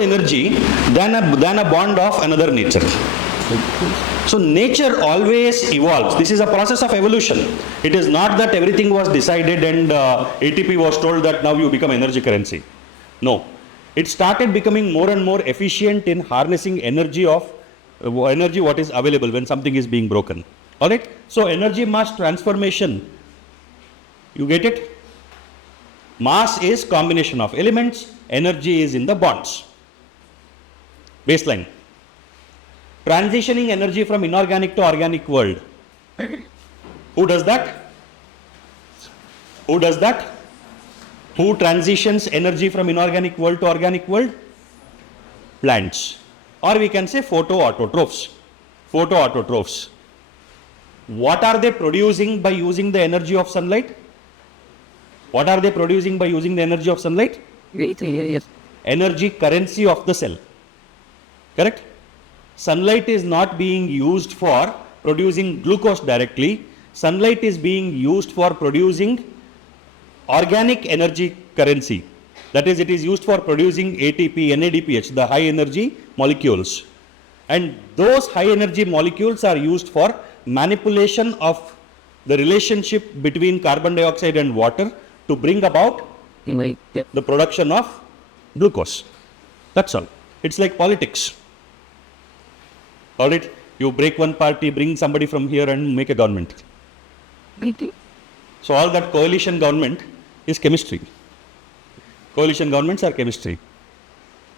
energy than a bond of another nature. So nature always evolves. This is a process of evolution. It is not that everything was decided and ATP was told that now you become energy currency. No. It started becoming more and more efficient in harnessing energy what is available when something is being broken. Alright? So energy mass transformation, you get it? Mass is combination of elements, energy is in the bonds. Baseline. Transitioning energy from inorganic to organic world. Who does that? Who does that? Who transitions energy from inorganic world to organic world? Plants. Or we can say photoautotrophs. Photoautotrophs. What are they producing by using the energy of sunlight? What are they producing by using the energy of sunlight? Energy currency of the cell. Correct? Sunlight is not being used for producing glucose directly. Sunlight is being used for producing organic energy currency. That is, it is used for producing ATP, NADPH, the high energy molecules. And those high energy molecules are used for manipulation of the relationship between carbon dioxide and water to bring about the production of glucose. That's all. It's like politics. Alright, you break one party, bring somebody from here and make a government. So all that coalition government is chemistry. Coalition governments are chemistry.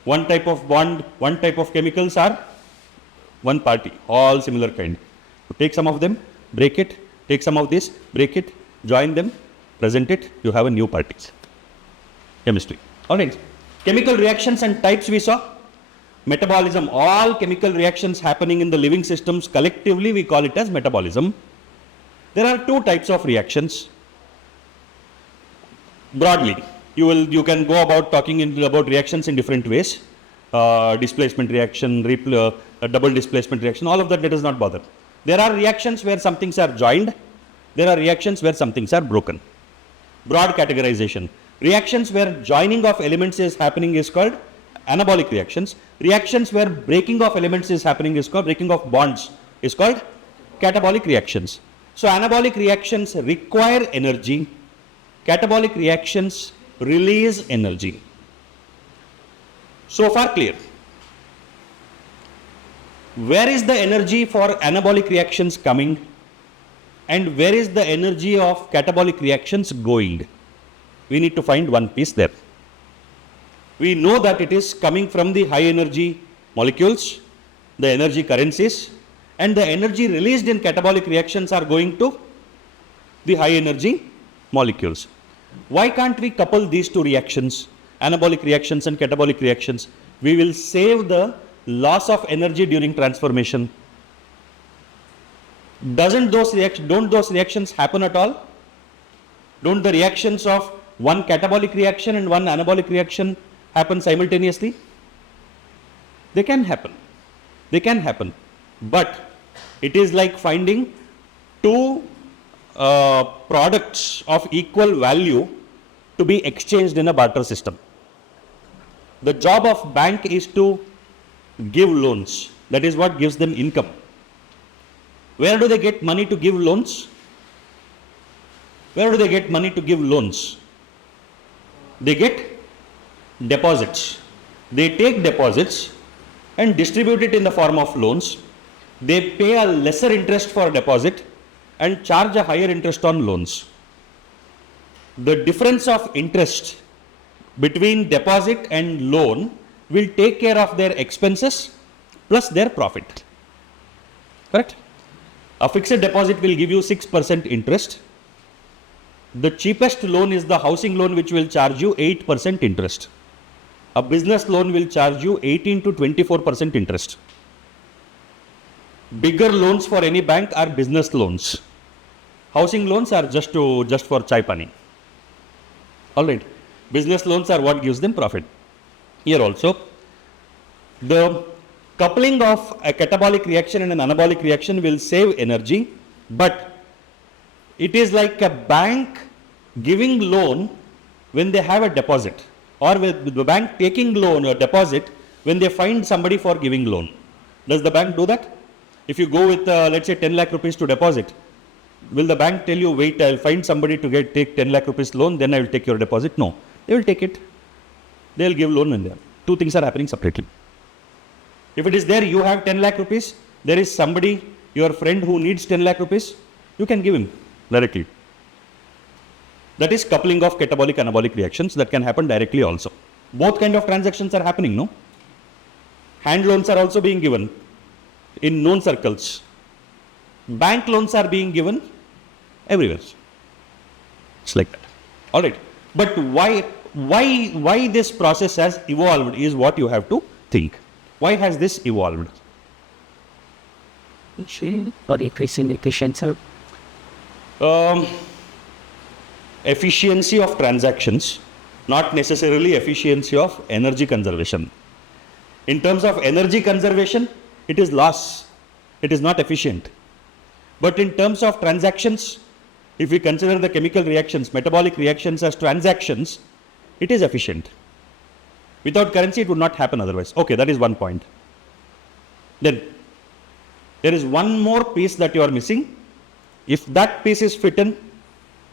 One type of bond, one type of chemicals are one party, all similar kind. So take some of them, break it, take some of this, break it, join them, present it, you have a new party. Chemistry. Alright, chemical reactions and types we saw. Metabolism, all chemical reactions happening in the living systems collectively we call it as metabolism. There are two types of reactions. Broadly, you can go about talking about reactions in different ways. Displacement reaction, double displacement reaction, all of that let us not bother. There are reactions where some things are joined. There are reactions where some things are broken. Broad categorization. Reactions where joining of elements is happening is called anabolic reactions. Reactions where breaking of elements is happening is called, breaking of bonds is called catabolic reactions. So anabolic reactions require energy. Catabolic reactions release energy. So far clear. Where is the energy for anabolic reactions coming and where is the energy of catabolic reactions going? We need to find one piece there. We know that it is coming from the high energy molecules, the energy currencies, and the energy released in catabolic reactions are going to the high energy molecules. Why can't we couple these two reactions, anabolic reactions and catabolic reactions? We will save the loss of energy during transformation. Don't those reactions happen at all? Don't the reactions of one catabolic reaction and one anabolic reaction happen simultaneously? They can happen. They can happen. But it is like finding two products of equal value to be exchanged in a barter system. The job of bank is to give loans. That is what gives them income. Where do they get money to give loans? Where do they get money to give loans? They get deposits. They take deposits and distribute it in the form of loans. They pay a lesser interest for deposit and charge a higher interest on loans. The difference of interest between deposit and loan will take care of their expenses plus their profit. Correct? A fixed deposit will give you 6% interest. The cheapest loan is the housing loan, which will charge you 8% interest. A business loan will charge you 18 to 24% interest. Bigger loans for any bank are business loans. Housing loans are just for chai pani. Alright. Business loans are what gives them profit. Here also, the coupling of a catabolic reaction and an anabolic reaction will save energy, but it is like a bank giving loan when they have a deposit, or with the bank taking loan or deposit when they find somebody for giving loan. Does the bank do that? If you go with, let's say 10 lakh rupees to deposit, will the bank tell you, wait, I'll find somebody to take 10 lakh rupees loan, then I will take your deposit? No, they will take it. They'll give loan in there. Two things are happening separately. If it is there, you have 10 lakh rupees, there is somebody, your friend who needs 10 lakh rupees, you can give him directly. That is coupling of catabolic anabolic reactions that can happen directly also. Both kind of transactions are happening, no? Hand loans are also being given in known circles. Bank loans are being given everywhere. It's like that. All right. But why this process has evolved is what you have to think. Why has this evolved? Or increasing efficiency. Efficiency of transactions, not necessarily efficiency of energy conservation. In terms of energy conservation, it is loss. It is not efficient. But in terms of transactions, if we consider the chemical reactions, metabolic reactions as transactions, it is efficient. Without currency, it would not happen otherwise. Okay, that is one point. Then, there is one more piece that you are missing. If that piece is fit in,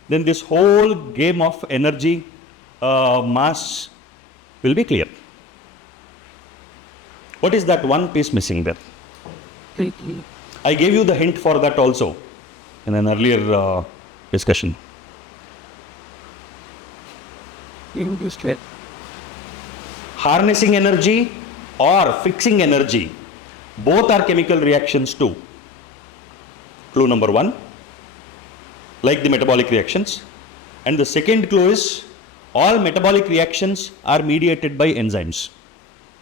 then this whole game of energy, mass will be clear. What is that one piece missing there? I gave you the hint for that also in an earlier discussion. Harnessing energy or fixing energy, both are chemical reactions too. Clue number one, like the metabolic reactions. And the second clue is all metabolic reactions are mediated by enzymes.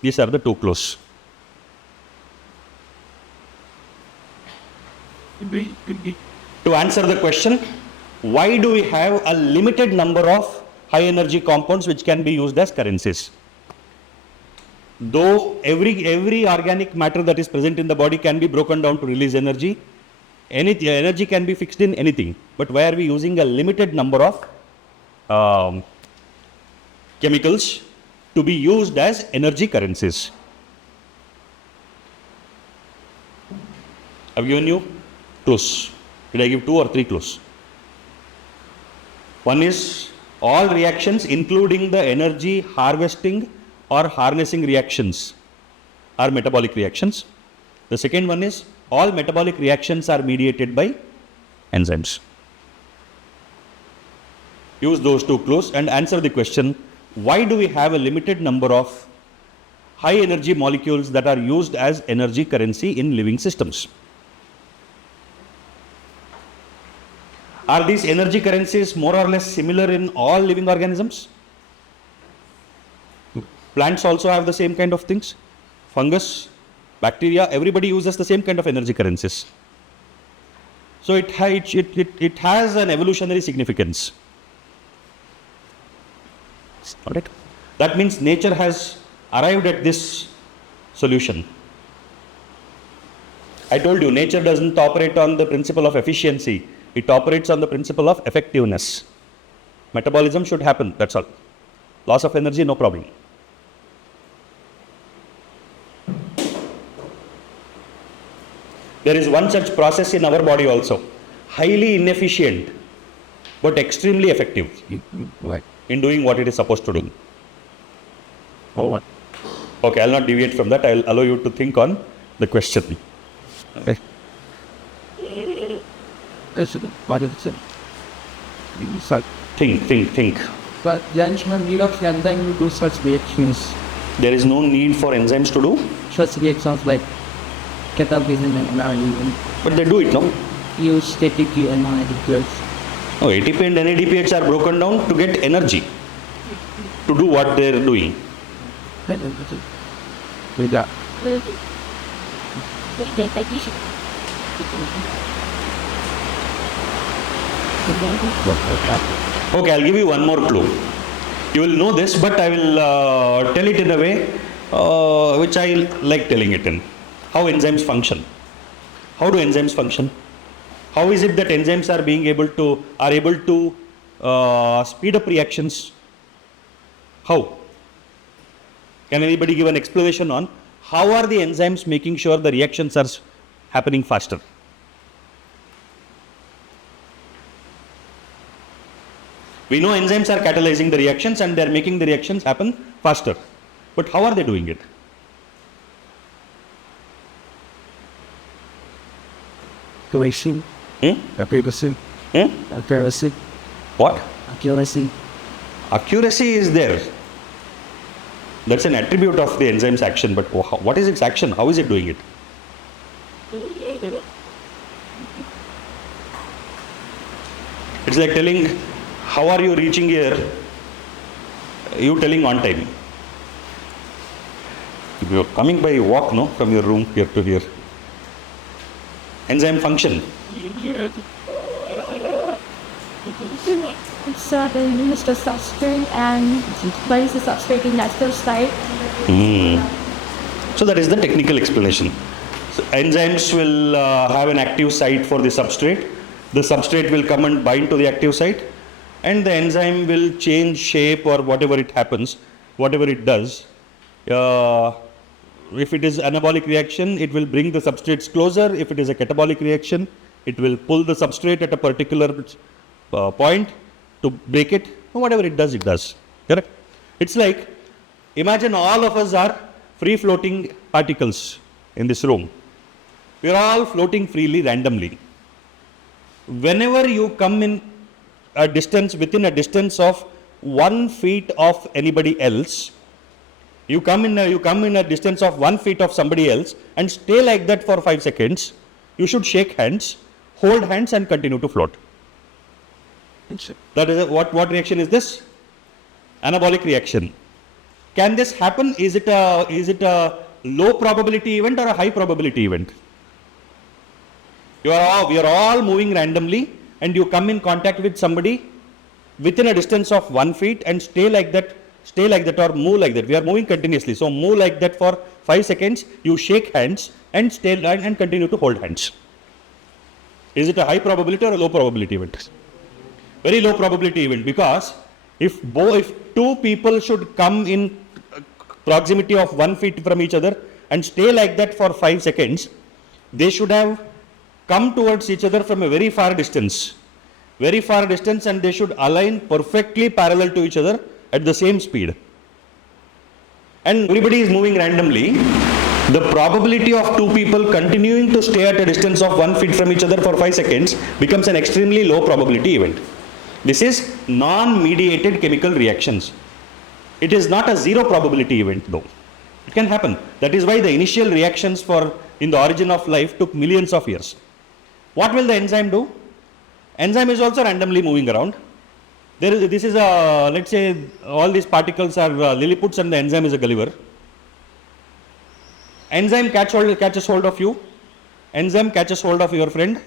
These are the two clues. To answer the question, why do we have a limited number of high energy compounds which can be used as currencies? Though every organic matter that is present in the body can be broken down to release energy, energy can be fixed in anything. But why are we using a limited number of chemicals to be used as energy currencies? I've given you clues. Did I give 2 or 3 clues? One is all reactions, including the energy harvesting or harnessing reactions, are metabolic reactions. The second one is all metabolic reactions are mediated by enzymes. Use those 2 clues and answer the question, why do we have a limited number of high energy molecules that are used as energy currency in living systems? Are these energy currencies more or less similar in all living organisms? Plants also have the same kind of things. Fungus, bacteria, everybody uses the same kind of energy currencies. So it has an evolutionary significance. Alright? That means nature has arrived at this solution. I told you, nature doesn't operate on the principle of efficiency. It operates on the principle of effectiveness. Metabolism should happen, that's all. Loss of energy, no problem. There is one such process in our body also. Highly inefficient, but extremely effective in doing what it is supposed to do. Okay, I'll not deviate from that. I'll allow you to think on the question. Okay. Think. But there is no need of enzyme to do such reactions. There is no need for enzymes to do? Such reactions like catabolism and NADPH. But they do it, no? Use ATP and NADPH. No, ATP and NADPH are broken down to get energy to do what they are doing. With that. Okay, I'll give you one more clue. You will know this, but I will tell it in a way which I like telling it in. How enzymes function. How do enzymes function? How is it that enzymes are able to speed up reactions? How? Can anybody give an explanation on how are the enzymes making sure the reactions are happening faster? We know enzymes are catalyzing the reactions and they are making the reactions happen faster. But how are they doing it? Accuracy. Accuracy. Accuracy. What? Accuracy. Accuracy is there. That's an attribute of the enzyme's action, but what is its action? How is it doing it? It's like telling, how are you reaching here? You telling on time. You're coming by walk, no? From your room here to here. Enzyme function. So they use the substrate and place the substrate in active state. So that is the technical explanation. So enzymes will have an active site for the substrate. The substrate will come and bind to the active site, and the enzyme will change shape or whatever it happens, whatever it does. If it is anabolic reaction, it will bring the substrates closer. If it is a catabolic reaction, it will pull the substrate at a particular point to break it. Whatever it does, correct? It's like, imagine all of us are free floating particles in this room. We are all floating freely randomly. Whenever you come in a distance, within a distance of 1 feet of anybody else, you come in a distance of 1 feet of somebody else and stay like that for 5 seconds, you should shake hands, hold hands and continue to float. That is what reaction is this? Anabolic reaction. Can this happen? Is it a low probability event or a high probability event? We are all moving randomly and you come in contact with somebody within a distance of 1 feet and stay like that or move like that. We are moving continuously. So move like that for 5 seconds, you shake hands and stay and continue to hold hands. Is it a high probability or a low probability event? Very low probability event, because if two people should come in proximity of 1 feet from each other and stay like that for 5 seconds, they should have come towards each other from a very far distance, and they should align perfectly parallel to each other at the same speed. And everybody is moving randomly. The probability of two people continuing to stay at a distance of 1 feet from each other for 5 seconds becomes an extremely low probability event. This is non-mediated chemical reactions. It is not a zero probability event though. It can happen. That is why the initial reactions in the origin of life took millions of years. What will the enzyme do? Enzyme is also randomly moving around. Let's say all these particles are Lilliputians and the enzyme is a Gulliver. Enzyme catches hold of you. Enzyme catches hold of your friend.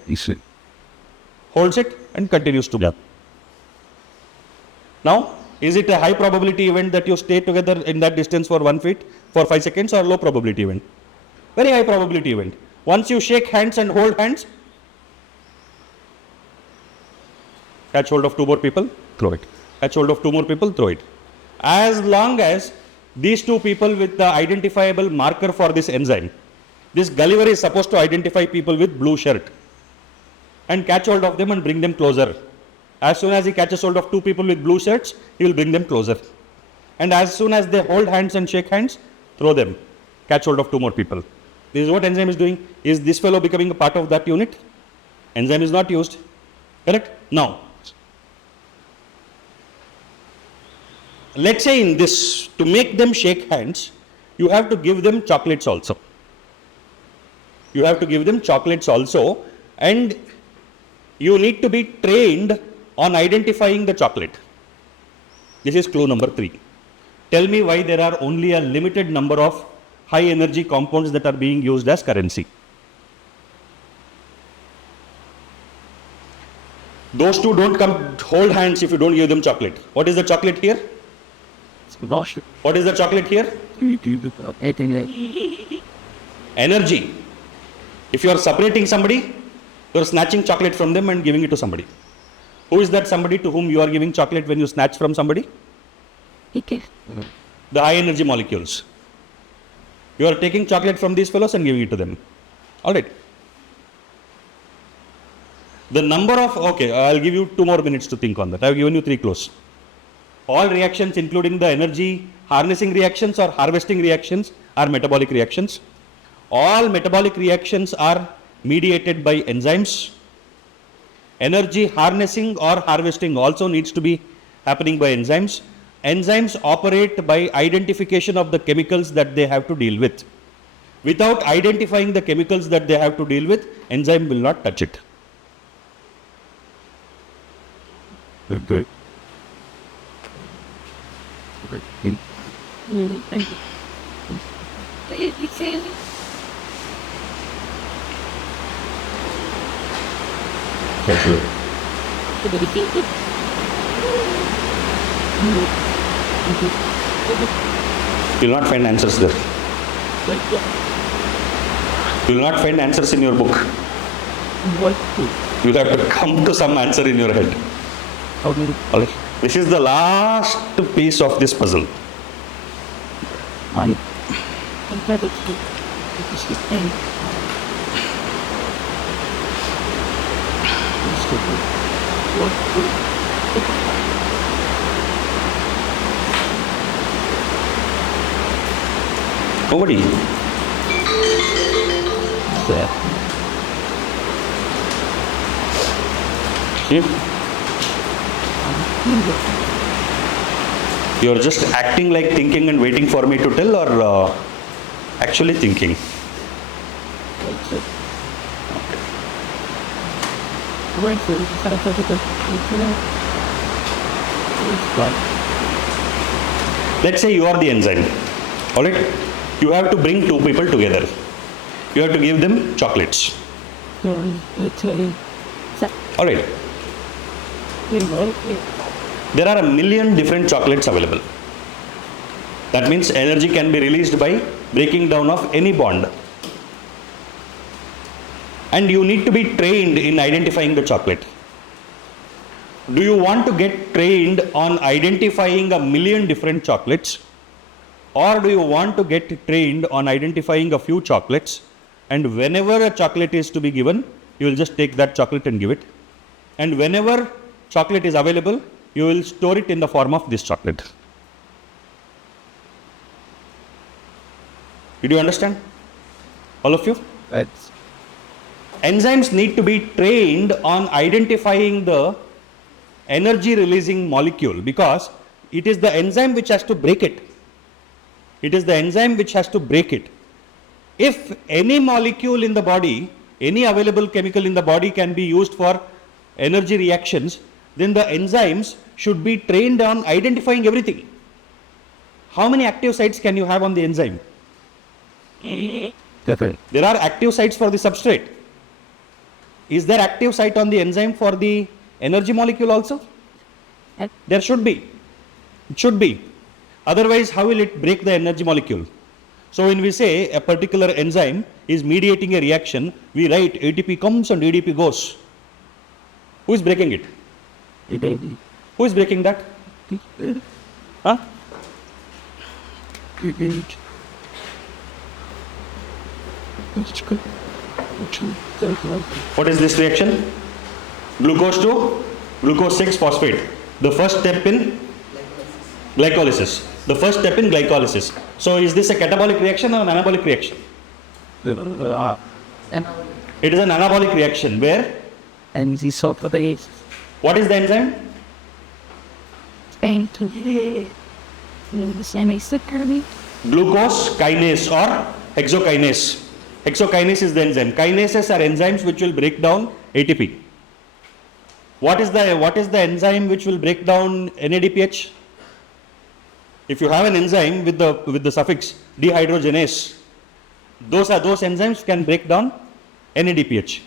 Holds it and continues to go. Now, is it a high probability event that you stay together in that distance for 1 feet for 5 seconds, or low probability event? Very high probability event. Once you shake hands and hold hands, catch hold of 2 more people, throw it. Catch hold of 2 more people, throw it. As long as these 2 people with the identifiable marker for this enzyme, this Gulliver is supposed to identify people with blue shirt and catch hold of them and bring them closer. As soon as he catches hold of 2 people with blue shirts, he will bring them closer. And as soon as they hold hands and shake hands, throw them. Catch hold of 2 more people. This is what enzyme is doing. Is this fellow becoming a part of that unit? Enzyme is not used. Correct? Now, let's say in this, to make them shake hands, you have to give them chocolates also. And you need to be trained on identifying the chocolate. This is clue number 3. Tell me why there are only a limited number of high energy compounds that are being used as currency. Those 2 don't come hold hands if you don't give them chocolate. What is the chocolate here? What is the chocolate here? Energy. If you are separating somebody, you are snatching chocolate from them and giving it to somebody. Who is that somebody to whom you are giving chocolate when you snatch from somebody? The high energy molecules. You are taking chocolate from these fellows and giving it to them. All right. The number of, okay, I'll give you 2 more minutes to think on that. I've given you 3 clues. All reactions, including the energy harnessing reactions or harvesting reactions, are metabolic reactions. All metabolic reactions are mediated by enzymes. Energy harnessing or harvesting also needs to be happening by enzymes. Enzymes operate by identification of the chemicals that they have to deal with. Without identifying the chemicals that they have to deal with, enzyme will not touch it. Okay. That's it. You will not find answers there. You will not find answers in your book. You have to come to some answer in your head. All right. This is the last piece of this puzzle. Nobody. See? You are just acting like thinking and waiting for me to tell, or actually thinking? Let's say you are the enzyme. All right? You have to bring 2 people together. You have to give them chocolates. All right. There are a million different chocolates available. That means energy can be released by breaking down of any bond. And you need to be trained in identifying the chocolate. Do you want to get trained on identifying a million different chocolates? Or do you want to get trained on identifying a few chocolates, and whenever a chocolate is to be given, you will just take that chocolate and give it. And whenever chocolate is available, you will store it in the form of this chocolate. Did you understand? All of you? That's Enzymes need to be trained on identifying the energy releasing molecule, because it is the enzyme which has to break it. It is the enzyme which has to break it. If any molecule in the body, any available chemical in the body can be used for energy reactions, then the enzymes should be trained on identifying everything. How many active sites can you have on the enzyme? different. There are active sites for the substrate. Is there active site on the enzyme for the energy molecule also? There should be. It should be. Otherwise, how will it break the energy molecule? So when we say a particular enzyme is mediating a reaction, we write ATP comes and ADP goes. Who is breaking it? Who is breaking that? Huh? What is this reaction? Glucose to glucose 6 phosphate. The first step in glycolysis. The first step in glycolysis. So is this a catabolic reaction or an anabolic reaction? It is an anabolic reaction where And the sulfate what is the enzyme? Glucose kinase or hexokinase. Hexokinase is the enzyme. Kinases are enzymes which will break down ATP. What is the enzyme which will break down NADPH? If you have an enzyme with the suffix dehydrogenase, those enzymes can break down NADPH.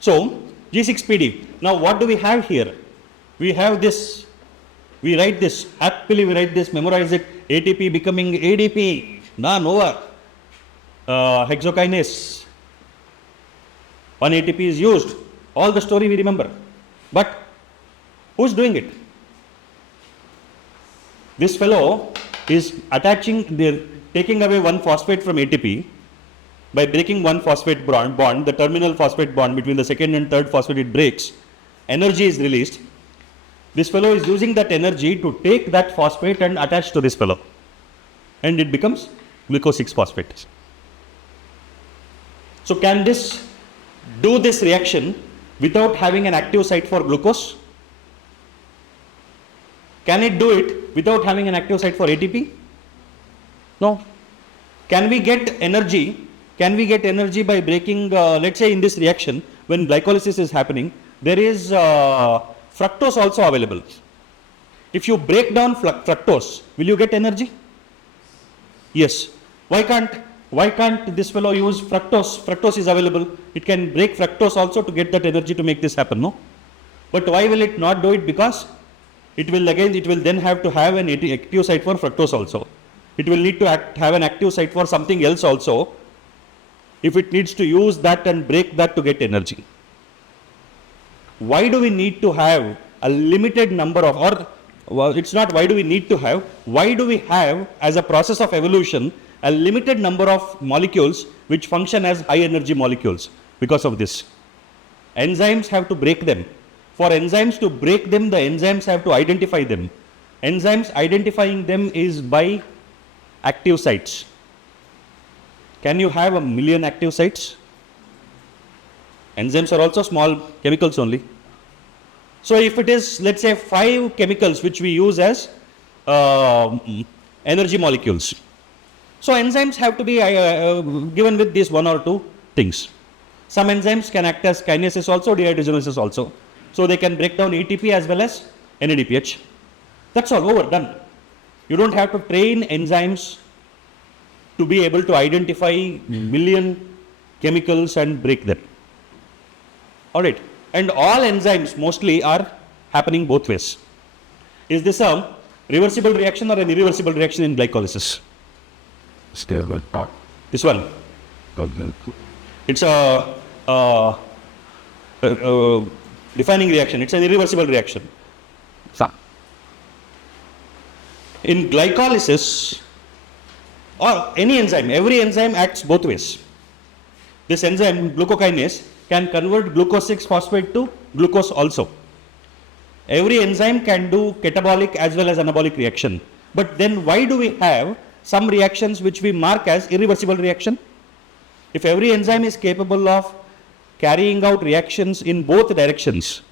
So G6PD. Now what do we have here? We have this. We write this. Happily we write this. Memorize it. ATP becoming ADP. Non-over. Hexokinase. One ATP is used. All the story we remember. But who's doing it? This fellow is they're taking away one phosphate from ATP. By breaking one phosphate bond, the terminal phosphate bond between the second and third phosphate, it breaks. Energy is released. This fellow is using that energy to take that phosphate and attach to this fellow. And it becomes glucose 6-phosphate. So can this do this reaction without having an active site for glucose? Can it do it without having an active site for ATP? No. Can we get energy? Can we get energy by breaking, let's say in this reaction, when glycolysis is happening, there is fructose also available. If you break down fructose, will you get energy? Yes. Why can't this fellow use fructose? Fructose is available. It can break fructose also to get that energy to make this happen, no? But why will it not do it? Because it will then have to have an active site for fructose also. It will need to have an active site for something else also, if it needs to use that and break that to get energy. Why do we need to have a limited number of, it's not why do we need to have, why do we have, as a process of evolution, a limited number of molecules which function as high energy molecules? Because of this. Enzymes have to break them. For enzymes to break them, the enzymes have to identify them. Enzymes identifying them is by active sites. Can you have 1 million active sites? Enzymes are also small chemicals only. So if it is, let's say, 5 chemicals which we use as energy molecules. So enzymes have to be given with these 1 or 2 things. Some enzymes can act as kinases also, dehydrogenases also. So they can break down ATP as well as NADPH. That's all, over, done. You don't have to train enzymes to be able to identify million chemicals and break them. Alright. And all enzymes mostly are happening both ways. Is this a reversible reaction or an irreversible reaction in glycolysis? Still good. This one. It's a defining reaction. It's an irreversible reaction. In glycolysis, or any enzyme, every enzyme acts both ways. This enzyme, glucokinase, can convert glucose 6-phosphate to glucose also. Every enzyme can do catabolic as well as anabolic reaction. But then why do we have some reactions which we mark as irreversible reaction? If every enzyme is capable of carrying out reactions in both directions,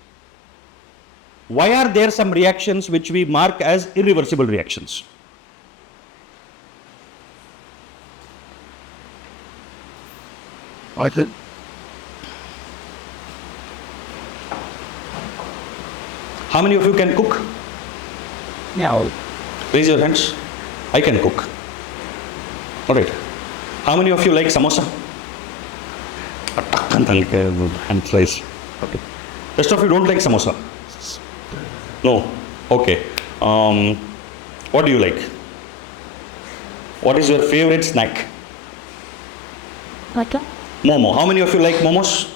why are there some reactions which we mark as irreversible reactions? I think How many of you can cook? No. Raise your hands. I can cook. Alright. How many of you like samosa? Hand raise. Okay. Rest of you don't like samosa? No. Okay. What do you like? What is your favorite snack? Like a Momo. How many of you like momos?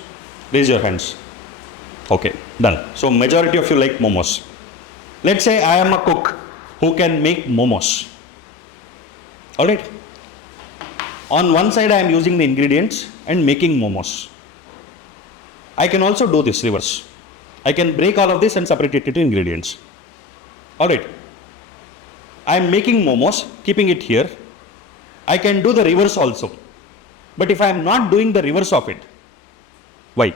Raise your hands. Okay, done. So majority of you like momos. Let's say I am a cook who can make momos. Alright. On one side I am using the ingredients and making momos. I can also do this reverse. I can break all of this and separate it into ingredients. Alright. I am making momos, keeping it here. I can do the reverse also. But if I am not doing the reverse of it, why?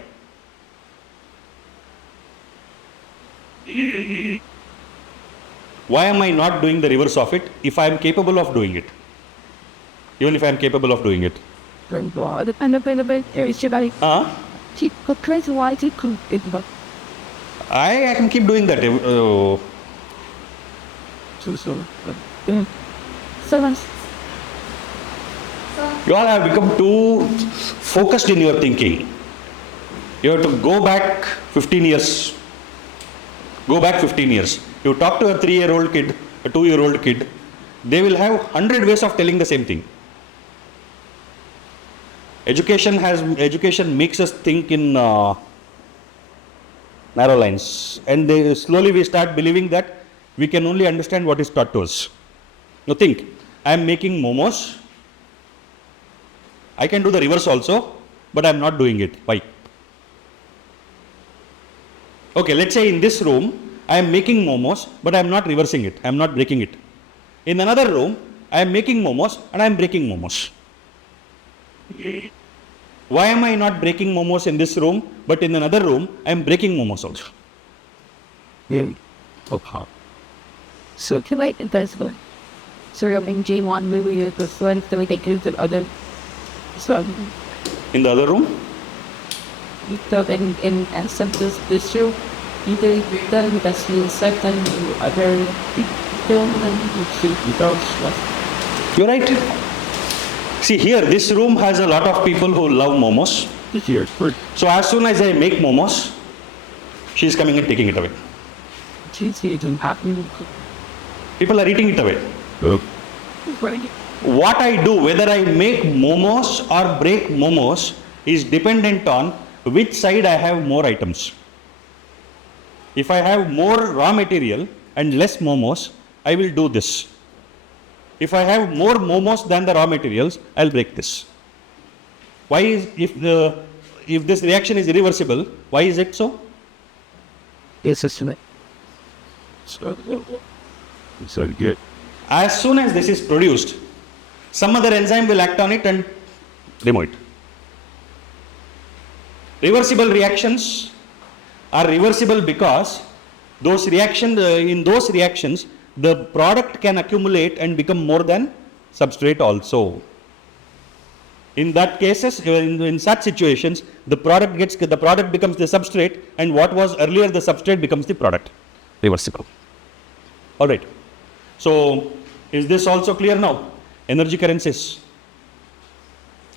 Why am I not doing the reverse of it if I am capable of doing it? Even if I am capable of doing it. unavailable areas should I keep crazy why to cook it? I can keep doing that. So You all have become too focused in your thinking. You have to go back 15 years. Go back 15 years. You talk to a 3-year-old kid, a 2-year-old kid, they will have 100 ways of telling the same thing. Education makes us think in narrow lines, and slowly we start believing that we can only understand what is taught to us. Now think, I am making momos. I can do the reverse also, but I am not doing it. Why? Okay, let's say in this room, I am making momos, but I am not reversing it. I am not breaking it. In another room, I am making momos and I am breaking momos. Why am I not breaking momos in this room, but in another room, I am breaking momos also? Yeah. Okay. So can I invest one? So you're in J1 movie is the one that we take into other. So In the other room, in essence this room, either the investment second or other film and you shoot without stress. you're right. See here, this room has a lot of people who love momos. Here. So as soon as I make momos, she's coming and taking it away. She's here to happen. People are eating it away. What I do, whether I make momos or break momos, is dependent on which side I have more items. If I have more raw material and less momos, I will do this. If I have more momos than the raw materials, I'll break this. Why is, if this reaction is irreversible, why is it so? It's a snake. So good. As soon as this is produced, some other enzyme will act on it and remove it. Reversible reactions are reversible because those reactions, in those reactions, the product can accumulate and become more than substrate also. In that cases, in such situations, the product becomes the substrate, and what was earlier the substrate becomes the product. Reversible. All right. So, is this also clear now? Energy currencies.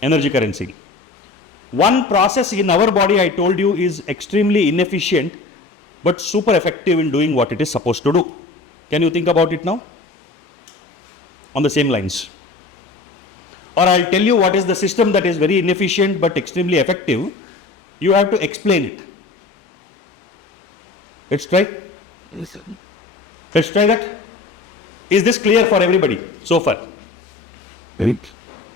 Energy currency. One process in our body, I told you, is extremely inefficient but super effective in doing what it is supposed to do. Can you think about it now? On the same lines. Or I'll tell you what is the system that is very inefficient but extremely effective. You have to explain it. Let's try. Let's try that. Is this clear for everybody so far? Eight.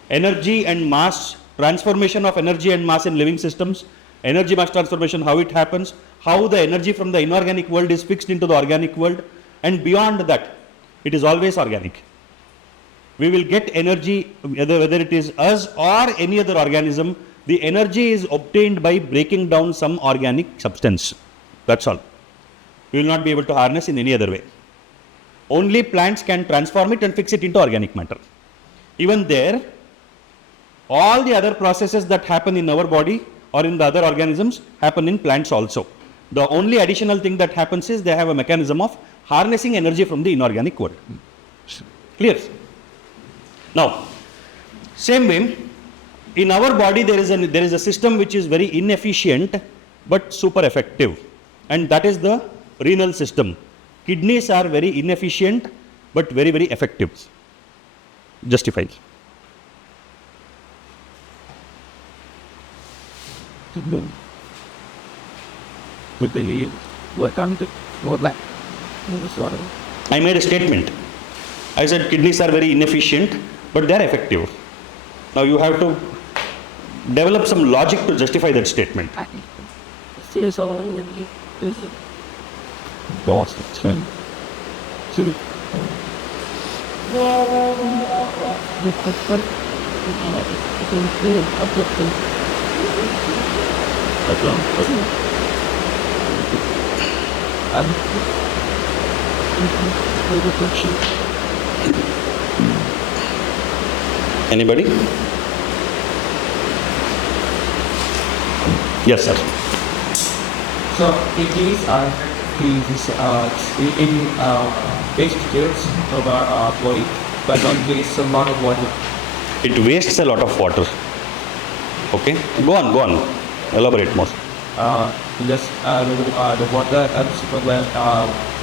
Energy and mass, transformation of energy and mass in living systems, energy mass transformation, how it happens, how the energy from the inorganic world is fixed into the organic world, and beyond that, it is always organic. We will get energy, whether it is us or any other organism, the energy is obtained by breaking down some organic substance. That's all. We will not be able to harness in any other way. Only plants can transform it and fix it into organic matter. Even there, all the other processes that happen in our body or in the other organisms happen in plants also. The only additional thing that happens is they have a mechanism of harnessing energy from the inorganic world. Clear? Now, same way, in our body there is a system which is very inefficient but super effective, and that is the renal system. Kidneys are very inefficient but very, very effective. Justified. With the what kind of what like I made a statement. I said kidneys are very inefficient but they are effective. Now you have to develop some logic to justify that statement. Serious all Boston. Two. Anybody? Yes, sir. So if these are in basic skills of our body, but don't waste a lot of water. It wastes a lot of water. Okay? Go on. Elaborate more. Just the water and when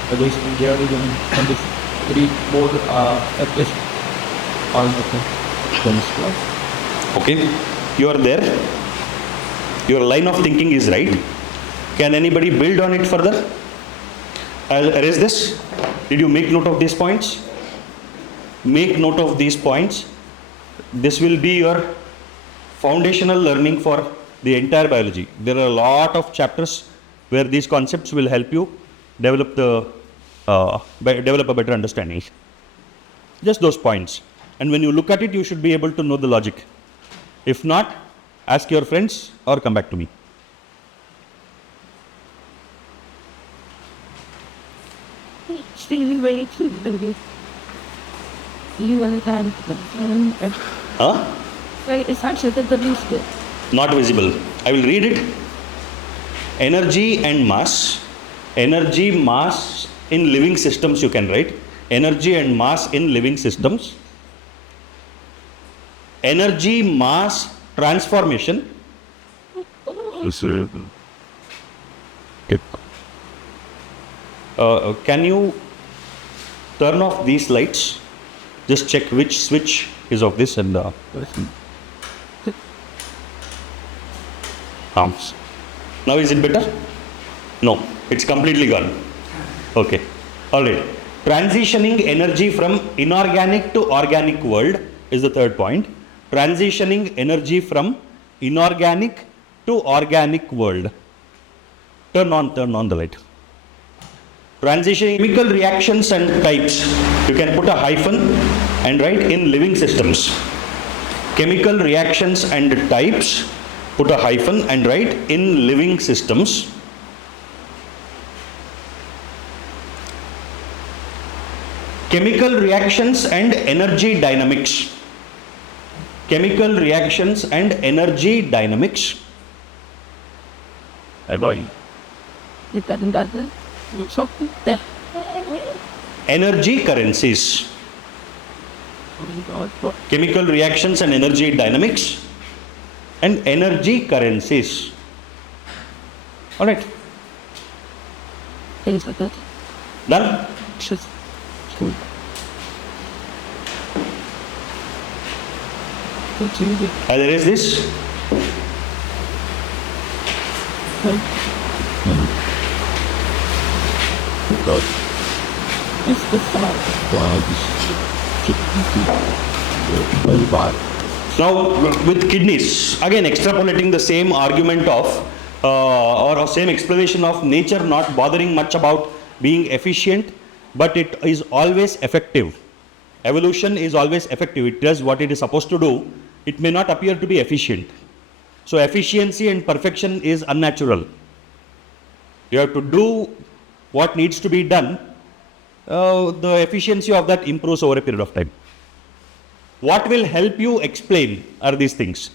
the waste material and the three more at least all the Okay? You are there. Your line of thinking is right. Can anybody build on it further? I'll erase this. Did you make note of these points? Make note of these points. This will be your foundational learning for the entire biology. There are a lot of chapters where these concepts will help you develop develop a better understanding. Just those points. And when you look at it, you should be able to know the logic. If not, ask your friends or come back to me. Stevie Ray too, baby. You and the Huh? Right, it's actually the least bit. Not visible. I will read it. Energy and mass. Energy, mass in living systems, you can write. Energy and mass in living systems. Energy, mass, transformation. Yes, sir. Get Can you turn off these lights? Just check which switch is of this and arms. Now is it better? No, it's completely gone. Okay, all right. Transitioning energy from inorganic to organic world is the third point. Transitioning energy from inorganic to organic world. Turn on the light. Transitioning chemical reactions and types. You can put a hyphen and write in living systems. Chemical reactions and types. Put a hyphen and write in living systems. Chemical reactions and energy dynamics. Chemical reactions and energy dynamics. bye. It doesn't got the something that. Energy currencies. Chemical reactions and energy dynamics and energy currencies. All right, Things like that. done? Just Cool. Continue. I'll erase this. God. it's the thought. Very bad. Now with kidneys, again extrapolating the same argument of or same explanation of nature not bothering much about being efficient, but it is always effective. Evolution is always effective. It does what it is supposed to do. It may not appear to be efficient. So efficiency and perfection is unnatural. You have to do what needs to be done. The efficiency of that improves over a period of time. What will help you explain are these things.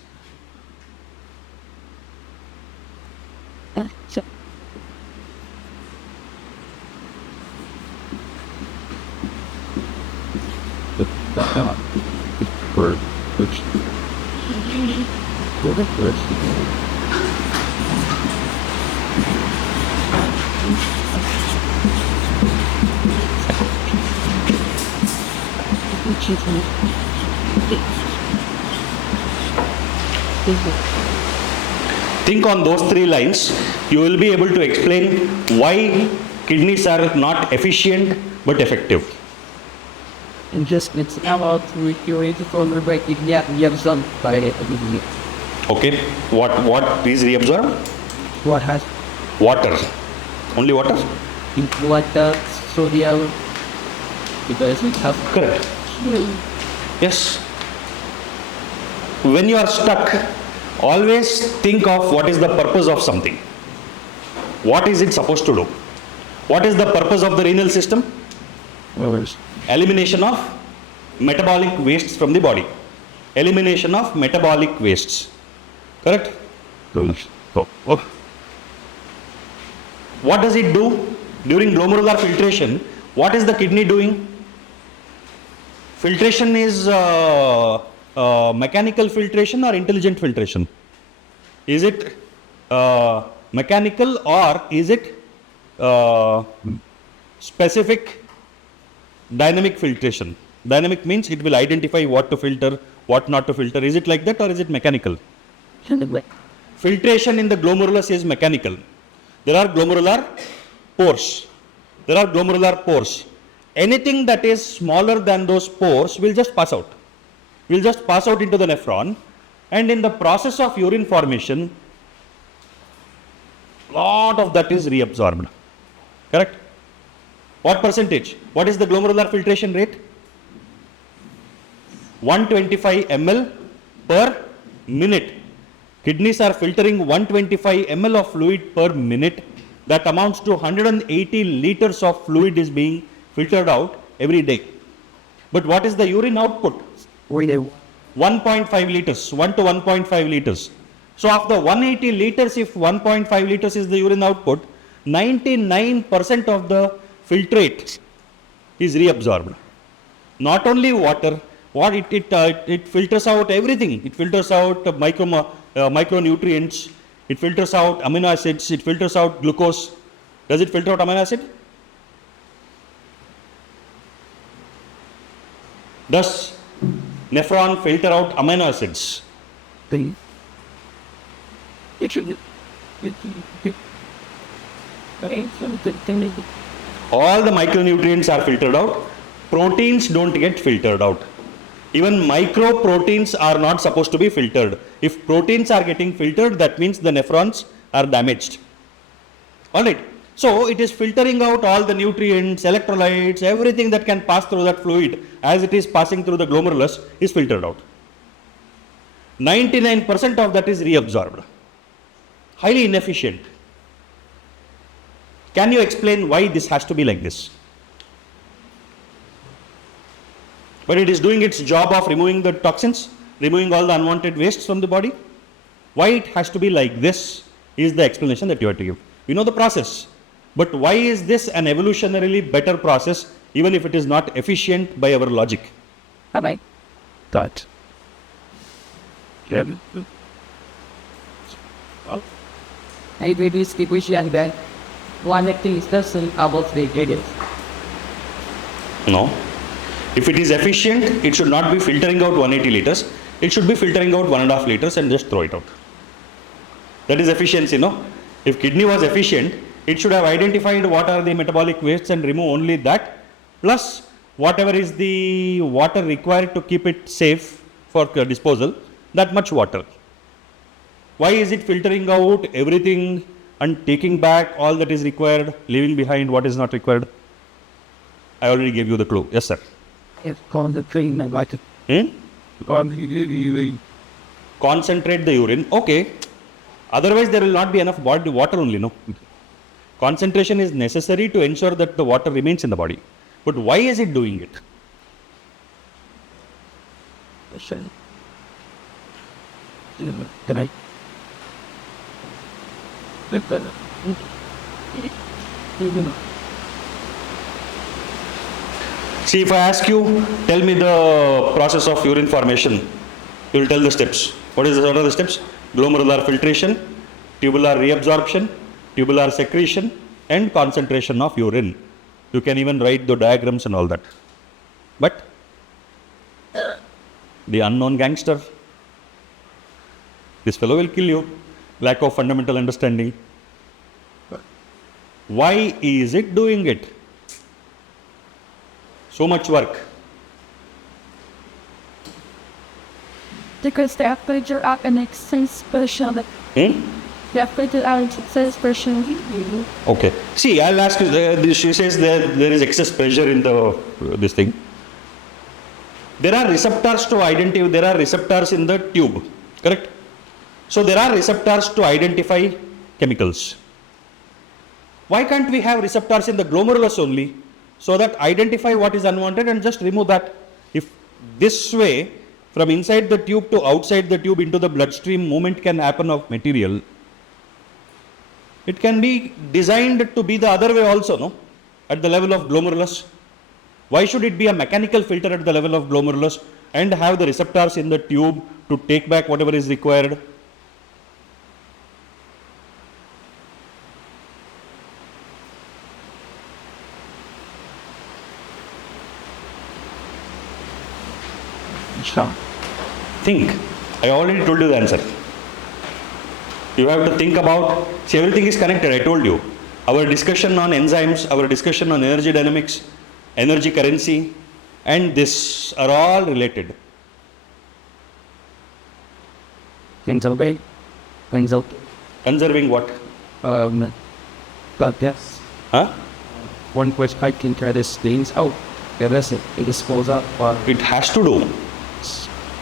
So, Bird. Which which is Think on those three lines. You will be able to explain why kidneys are not efficient but effective. and just it's about recreated from the breaking yeah some by the Okay. What is reabsorbed? what has Water. Only water? water sodium because we have Correct. Yes. When you are stuck, always think of what is the purpose of something. What is it supposed to do? What is the purpose of the renal system? Elimination of metabolic wastes from the body. Elimination of metabolic wastes. Correct? goes. Oh. What does it do? During glomerular filtration, what is the kidney doing? Filtration is mechanical filtration or intelligent filtration? Is it mechanical or is it specific dynamic filtration? Dynamic means it will identify what to filter, what not to filter. Is it like that or is it mechanical? Filtration in the glomerulus is mechanical. There are glomerular pores. There are glomerular pores. anything that is smaller than those pores will just pass out. Will just pass out into the nephron, and in the process of urine formation, lot of that is reabsorbed. Correct? What percentage? What is the glomerular filtration rate? 125 ml per minute. Kidneys are filtering 125 ml of fluid per minute. That amounts to 180 liters of fluid is being filtered out every day. But what is the urine output? 1.5 liters, 1 to 1.5 liters. So of the 180 liters, if 1.5 liters is the urine output, 99% of the filtrate is reabsorbed. Not only water, it filters out everything. It filters out micronutrients, it filters out amino acids, it filters out glucose. Does it filter out amino acid? Does nephron filter out amino acids? It should. All the micronutrients are filtered out. Proteins don't get filtered out. Even microproteins are not supposed to be filtered. If proteins are getting filtered, that means the nephrons are damaged. Alright. So it is filtering out all the nutrients, electrolytes, everything that can pass through that fluid as it is passing through the glomerulus is filtered out. 99% of that is reabsorbed. Highly inefficient. Can you explain why this has to be like this? But it is doing its job of removing the toxins, removing all the unwanted wastes from the body. Why it has to be like this is the explanation that you have to give. We know the process. But why is this an evolutionarily better process even if it is not efficient by our logic? Bye-bye. That. Yeah. I really speak with you and that one thing is doesn't about the ingredients. No. If it is efficient, it should not be filtering out 180 liters. It should be filtering out 1.5 liters and just throw it out. That is efficiency, no? If kidney was efficient, it should have identified what are the metabolic wastes and remove only that, plus whatever is the water required to keep it safe for disposal, that much water. Why is it filtering out everything and taking back all that is required, leaving behind what is not required? I already gave you the clue. Yes, sir. It's called the treatment, like Concentrate the urine. Okay. Otherwise, there will not be enough body water only, no? Concentration is necessary to ensure that the water remains in the body. But why is it doing it? Can I? See, if I ask you, tell me the process of urine formation, you will tell the steps. What are the steps? Glomerular filtration, tubular reabsorption, tubular secretion, and concentration of urine. You can even write the diagrams and all that. But the unknown gangster, this fellow will kill you. Lack of fundamental understanding. Why is it doing it? So much work. Because the apparature up and extends special. The apparature out extends special. Okay. See, I'll ask you, she says there is excess pressure in this thing. There are receptors to identify, there are receptors in the tube, correct? So there are receptors to identify chemicals. Why can't we have receptors in the glomerulus only, so that identify what is unwanted and just remove that? If this way, from inside the tube to outside the tube into the bloodstream, movement can happen of material, it can be designed to be the other way also, no? At the level of glomerulus. Why should it be a mechanical filter at the level of glomerulus and have the receptors in the tube to take back whatever is required? Think. I already told you the answer. You have to think about, see, everything is connected, I told you. Our discussion on enzymes, our discussion on energy dynamics, energy currency, and this are all related. Conserving. Conserving what? But yes. Huh? One question I can try this things out. The rest it just goes up or It has to do,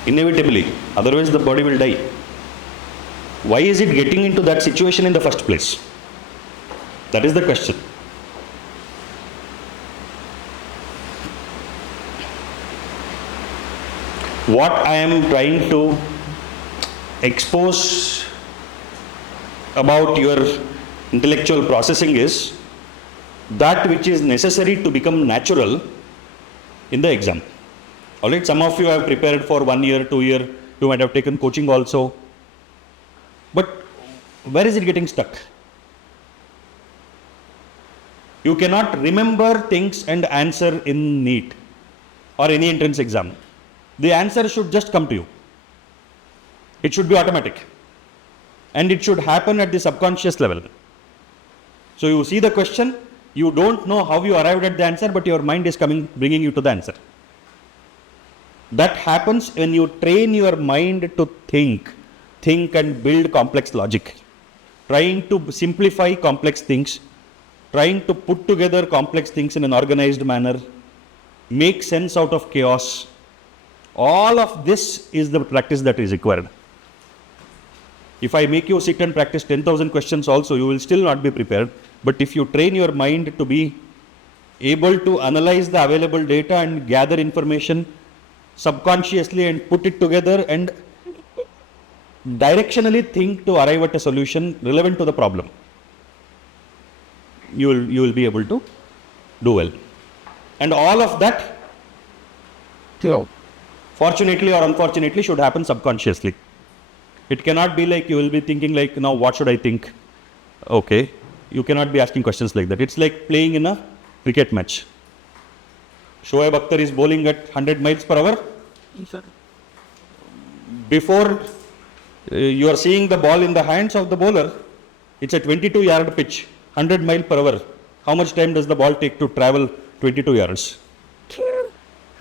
inevitably, otherwise the body will die. Why is it getting into that situation in the first place? That is the question. What I am trying to expose about your intellectual processing is that which is necessary to become natural in the exam. Alright, some of you have prepared for 1 year, 2 year, you might have taken coaching also. But where is it getting stuck? You cannot remember things and answer in NEET or any entrance exam. The answer should just come to you. It should be automatic. And it should happen at the subconscious level. So you see the question, you don't know how you arrived at the answer, but your mind is bringing you to the answer. That happens when you train your mind to think and build complex logic. Trying to simplify complex things, trying to put together complex things in an organized manner, make sense out of chaos. All of this is the practice that is required. If I make you sit and practice 10,000 questions also, you will still not be prepared. But if you train your mind to be able to analyze the available data and gather information subconsciously and put it together and directionally think to arrive at a solution relevant to the problem, you will be able to do well. And all of that, fortunately or unfortunately, should happen subconsciously. It cannot be like you will be thinking like, now what should I think? Okay. You cannot be asking questions like that. It's like playing in a cricket match. Shoaib Akhtar is bowling at 100 miles per hour. Before you are seeing the ball in the hands of the bowler, it's a 22-yard pitch, 100 miles per hour. How much time does the ball take to travel 22 yards?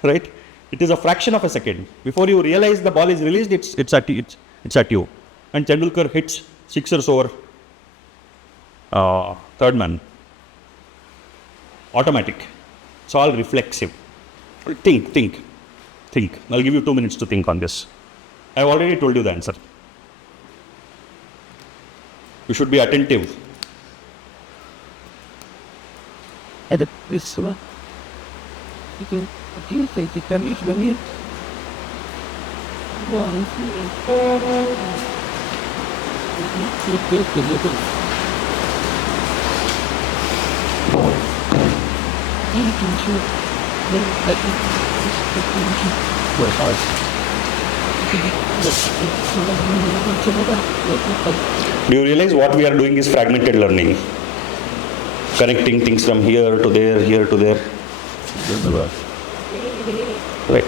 Right? It is a fraction of a second. Before you realize the ball is released, it's at you. And Tendulkar hits sixers over third man. Automatic. It's all reflexive. Think. I'll give you 2 minutes to think on this. I've already told you the answer. You should be attentive. And this one, you can take the damage when you 1, 2, 3. Do you realize what we are doing is fragmented learning? Connecting things from here to there. Right.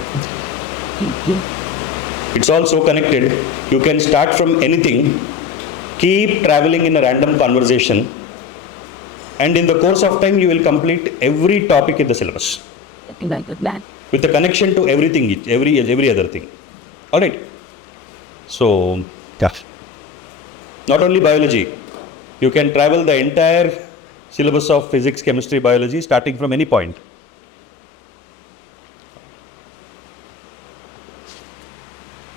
It's all so connected. You can start from anything, keep traveling in a random conversation, and in the course of time you will complete every topic in the syllabus. With a connection to everything, every other thing. Alright. So, not only biology, you can travel the entire syllabus of physics, chemistry, biology starting from any point.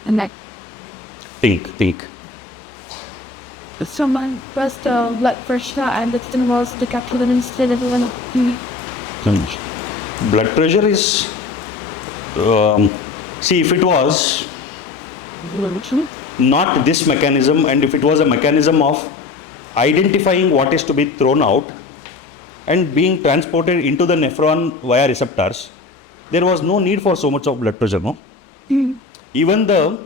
And like, Think. so my first blood pressure and the thing was the capital instead of one of Blood pressure is, see, if it was not this mechanism, and if it was a mechanism of identifying what is to be thrown out and being transported into the nephron via receptors, there was no need for so much of blood pressure, no? Even the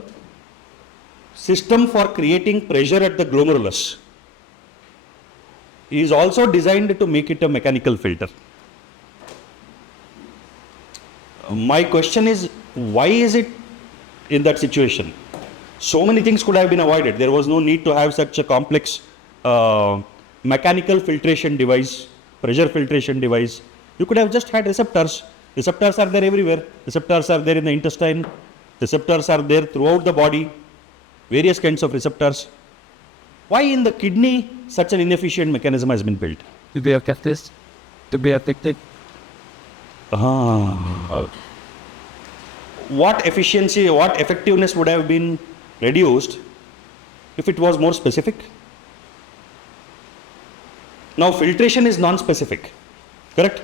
system for creating pressure at the glomerulus is also designed to make it a mechanical filter. My question is, why is it in that situation? So many things could have been avoided. There was no need to have such a complex mechanical filtration device, pressure filtration device, You could have just had receptors. Receptors are there everywhere. Receptors are there in the intestine. Receptors are there throughout the body. Various kinds of receptors. Why in the kidney such an inefficient mechanism has been built? To be affected, to be affected. What efficiency, what effectiveness would have been reduced if it was more specific? Now filtration is non-specific, correct?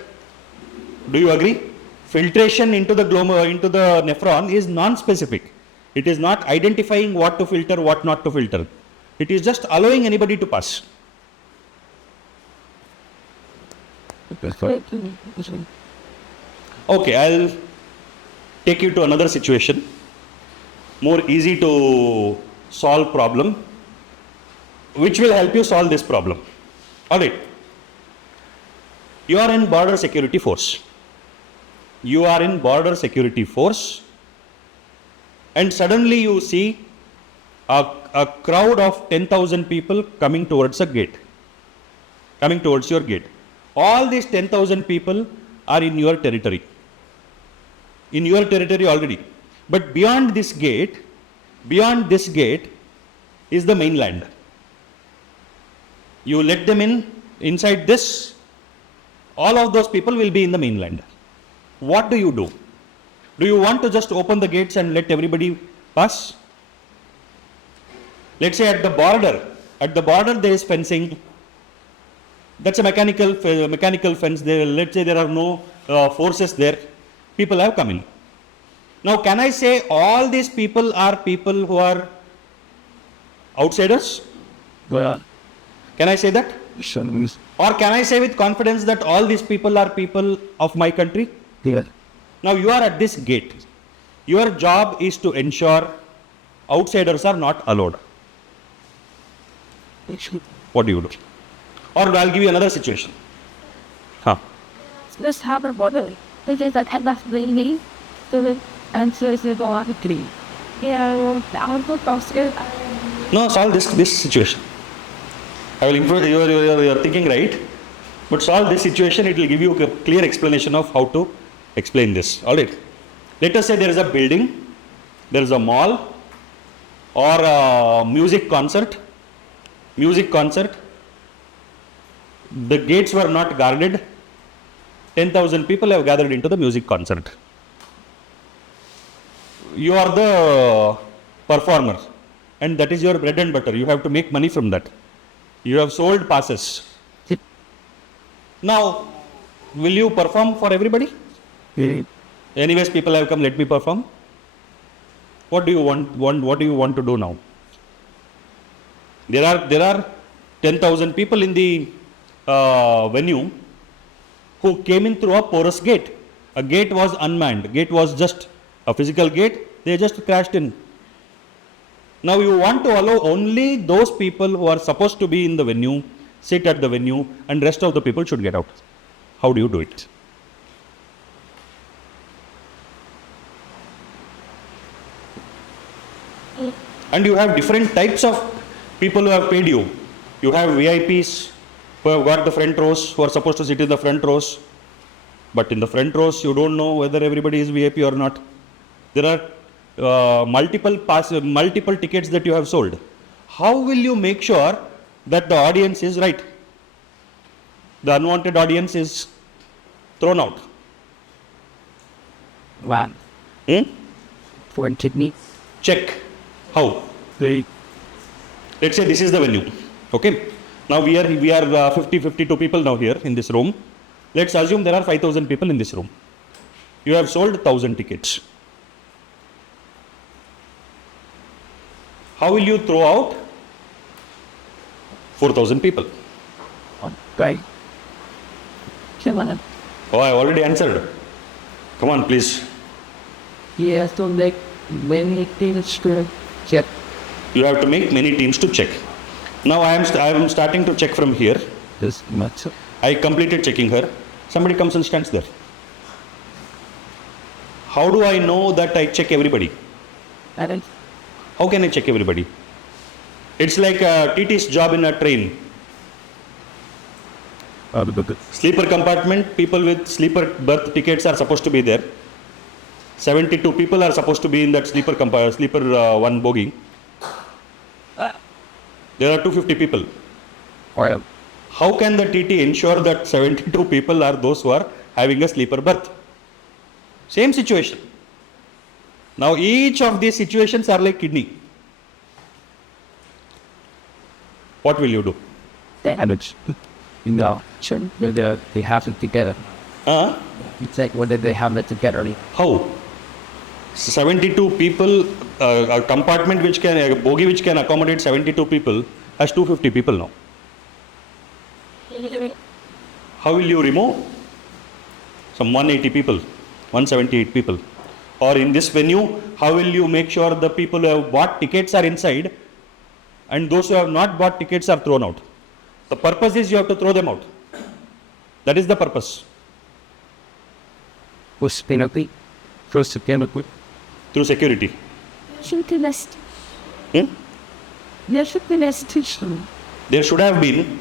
Do you agree? Filtration into the nephron is non-specific. It is not identifying what to filter, what not to filter. It is just allowing anybody to pass. Okay, I'll take you to another situation. More easy to solve problem, which will help you solve this problem. Alright. You are in border security force. You are in border security force, and suddenly you see a crowd of 10,000 people coming towards a gate, coming towards your gate. All these 10,000 people are in your territory. In your territory already. But beyond this gate is the mainland. You let them inside this, all of those people will be in the mainland. What do you do? Do you want to just open the gates and let everybody pass? Let's say at the border there is fencing. That's a mechanical fence there. Let's say there are no forces there. People have come in. Now can I say all these people are people who are outsiders? Well, Can I say that? sons, Or can I say with confidence that all these people are people of my country? yeah. Now you are at this gate. Your job is to ensure outsiders are not allowed. What do you do? Or I'll give you another situation. Let's have a bottle. This is that has really to answer the lottery. Yeah, I will go. No, solve this situation. I will improve. You are thinking right, but solve this situation. It will give you a clear explanation of how to explain this. All right. Let us say there is a building, there is a mall, or a music concert. The gates were not guarded. 10,000 people have gathered into the music concert. You are the performer, and that is your bread and butter. You have to make money from that. You have sold passes. Now, will you perform for everybody? Yeah. Anyways, people have come, let me perform. What do you want? What do you want to do now? There are 10,000 people in the venue who came in through a porous gate. A gate was unmanned. Gate was just a physical gate. They just crashed in. Now you want to allow only those people who are supposed to be in the venue, sit at the venue, and rest of the people should get out. How do you do it? And you have different types of people who have paid you. You have VIPs who have got the front rows, who are supposed to sit in the front rows. But in the front rows, you don't know whether everybody is VIP or not. There are multiple tickets that you have sold. How will you make sure that the audience is right? The unwanted audience is thrown out. One. For kidney. Check. How? They. Let's say this is the venue. Okay. Now we are 52 people now here in this room. Let's assume there are 5,000 people in this room. You have sold 1,000 tickets. How will you throw out 4,000 people? Right. Come on. Oh, I already answered. Come on, please. He has to make many things to check. You have to make many teams to check. Now I am starting to check from here. This much. I completed checking her. Somebody comes and stands there. How do I know that I check everybody? And How can I check everybody? It's like a TT's job in a train. Sleeper compartment, people with sleeper berth tickets are supposed to be there. 72 people are supposed to be in that sleeper one bogie. There are 250 people. Well, How can the TT ensure that 72 people are those who are having a sleeper berth? Same situation. Now each of these situations are like kidney. What will you do? they have it. Sure. They have it together. It's like whether they have it together. How? 72 people, a compartment a bogie which can accommodate 72 people has 250 people now. How will you remove? Some 180 people, 178 people. Or in this venue, how will you make sure the people who have bought tickets are inside and those who have not bought tickets are thrown out? The purpose is you have to throw them out. That is the purpose. Who's penalty? First penalty. Through security. Should be less. Hmm? There should be less tuition. There should have been,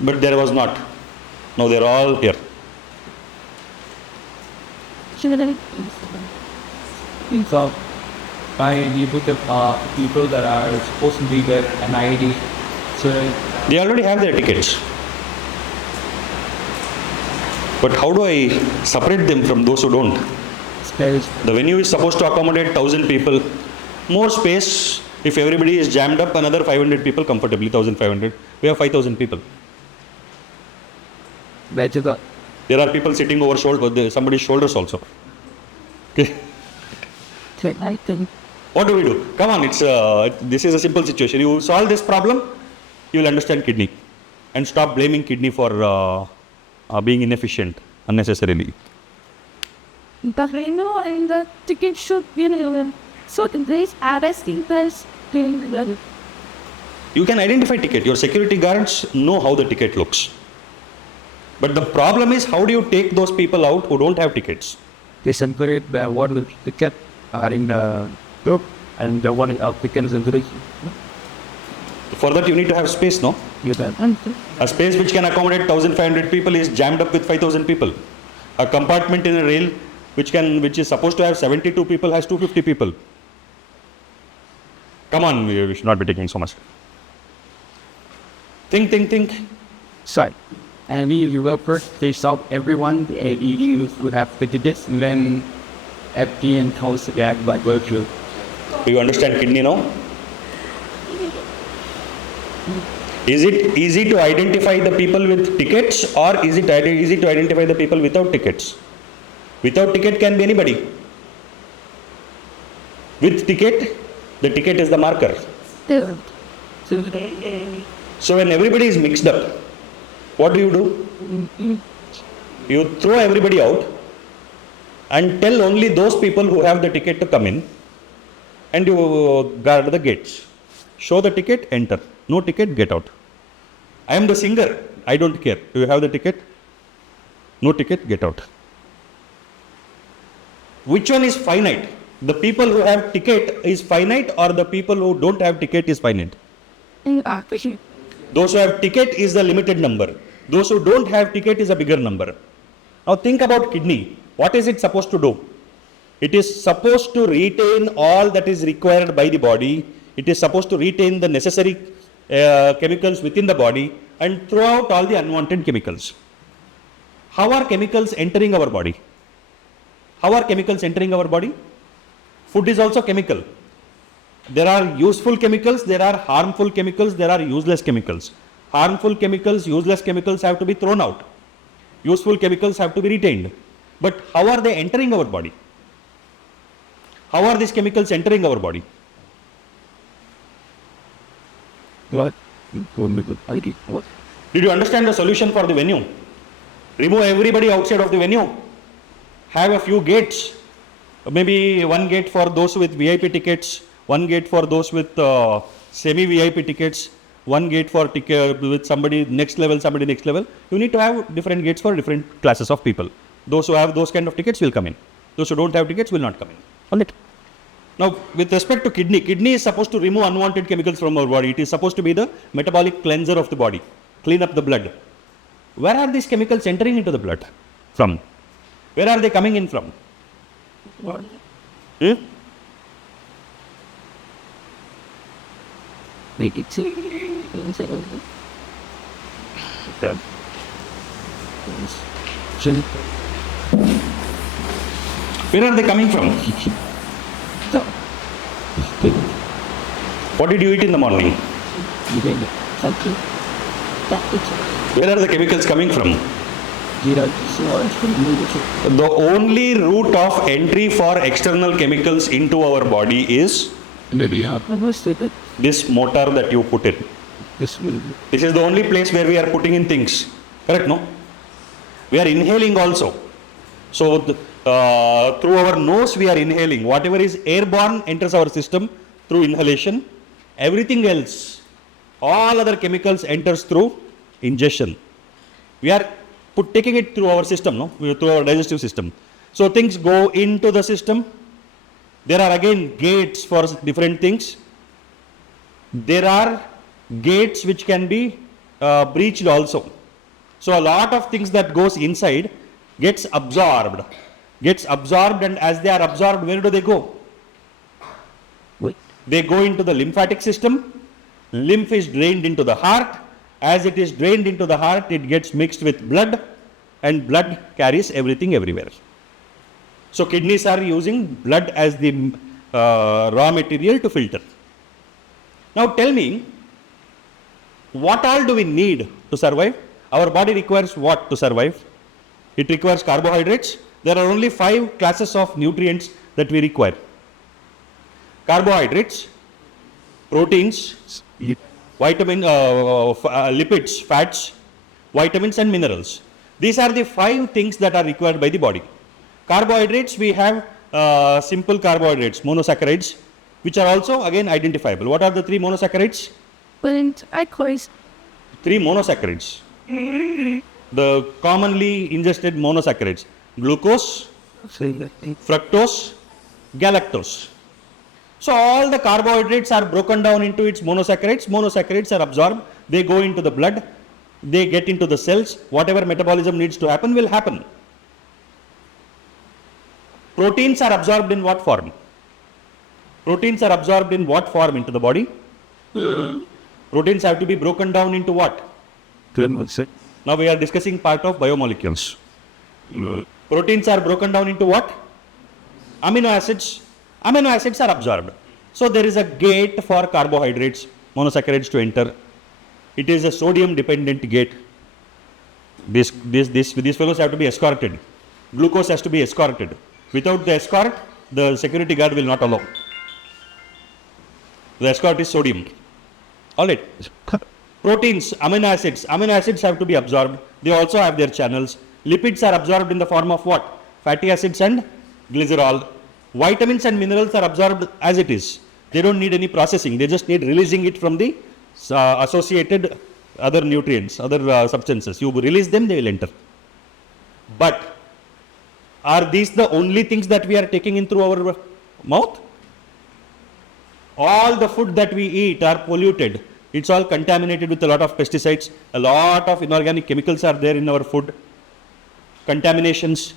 but there was not. Now they are all here. Should I? So, by you put the people that are supposed to be there at NID, so They already have their tickets. But how do I separate them from those who don't? space. The venue is supposed to accommodate 1,000 people. More space, if everybody is jammed up, another 500 people comfortably, 1,500. We have 5,000 people. That's it. There are people sitting over somebody's shoulders also. Okay. I think. What do we do? Come on, this is a simple situation. You solve this problem, you will understand kidney. And stop blaming kidney for being inefficient unnecessarily. But I know and the ticket should be so these arresting place. You can identify ticket. Your security guards know how the ticket looks. But the problem is, how do you take those people out who don't have tickets? They separate the one with ticket in the group and the one without ticket is in the For that you need to have space, no? you can. A space which can accommodate 1,500 people is jammed up with 5,000 people. A compartment in a rail which is supposed to have 72 people has 250 people. Come on, we should not be taking so much. Think. Sorry. And you will first they solve everyone and you would have to do this and then at the end comes back by virtual. Do you understand kidney now? Is it easy to identify the people with tickets or is it easy to identify the people without tickets? Without ticket can be anybody. With ticket, the ticket is the marker. So when everybody is mixed up, what do? You throw everybody out and tell only those people who have the ticket to come in and you guard the gates. Show the ticket, enter. No ticket, get out. I am the singer. I don't care. Do you have the ticket? No ticket, get out. Which one is finite? The people who have ticket is finite or the people who don't have ticket is finite? Those who have ticket is the limited number. Those who don't have ticket is a bigger number. Now think about kidney. What is it supposed to do? It is supposed to retain all that is required by the body. It is supposed to retain the necessary chemicals within the body and throw out all the unwanted chemicals. How are chemicals entering our body? How are chemicals entering our body? Food is also chemical. There are useful chemicals, there are harmful chemicals, there are useless chemicals. Harmful chemicals, useless chemicals have to be thrown out. Useful chemicals have to be retained. But how are they entering our body? How are these chemicals entering our body? What? Did you understand the solution for the venue? Remove everybody outside of the venue. Have a few gates. Maybe one gate for those with VIP tickets, one gate for those with semi-VIP tickets, one gate for with somebody next level. You need to have different gates for different classes of people. Those who have those kind of tickets will come in. Those who don't have tickets will not come in. On it. Now, with respect to kidney is supposed to remove unwanted chemicals from our body. It is supposed to be the metabolic cleanser of the body, clean up the blood. Where are these chemicals entering into the blood from? Where are they coming in from? What? Hmm? Make it to That Where are they coming from? What did you eat in the morning? something that Where are the chemicals coming from? it's The only route of entry for external chemicals into our body is maybe have this motor that you put in. this will This is the only place where we are putting in things. Correct, no? We are inhaling also. So, through our nose we are inhaling. Whatever is airborne enters our system through inhalation. Everything else, all other chemicals enters through ingestion. We are taking it through our system, no? Through our digestive system. So, things go into the system. There are again gates for different things. There are gates which can be breached also. So a lot of things that goes inside gets absorbed, and as they are absorbed, where do they go? Wait. They go into the lymphatic system. Lymph is drained into the heart. As it is drained into the heart, it gets mixed with blood, and blood carries everything everywhere. So kidneys are using blood as the raw material to filter. Now tell me, what all do we need to survive? Our body requires what to survive? It requires carbohydrates. There are only 5 classes of nutrients that we require. Carbohydrates, proteins, lipids, fats, vitamins and minerals. These are the 5 things that are required by the body. Carbohydrates, we have simple carbohydrates, monosaccharides, which are also again identifiable. What are the 3 monosaccharides? But I close 3 monosaccharides. The commonly ingested monosaccharides: glucose, fructose, galactose. So all the carbohydrates are broken down into its monosaccharides. Monosaccharides are absorbed. They go into the blood. They get into the cells. Whatever metabolism needs to happen will happen. Proteins are absorbed in what form? Proteins are absorbed in what form into the body? Proteins have to be broken down into what? Now we are discussing part of biomolecules. Proteins are broken down into what? Amino acids. Amino acids are absorbed. So there is a gate for carbohydrates, monosaccharides to enter. It is a sodium dependent gate. These fellows have to be escorted. Glucose has to be escorted. Without the escort, the security guard will not allow. The escort is sodium. Alright. Proteins, amino acids have to be absorbed. They also have their channels. Lipids are absorbed in the form of what? Fatty acids and glycerol. Vitamins and minerals are absorbed as it is. They don't need any processing. They just need releasing it from the associated other nutrients, other substances. You release them, they will enter. But are these the only things that we are taking in through our mouth? All the food that we eat are polluted. It's all contaminated with a lot of pesticides. A lot of inorganic chemicals are there in our food. Contaminations.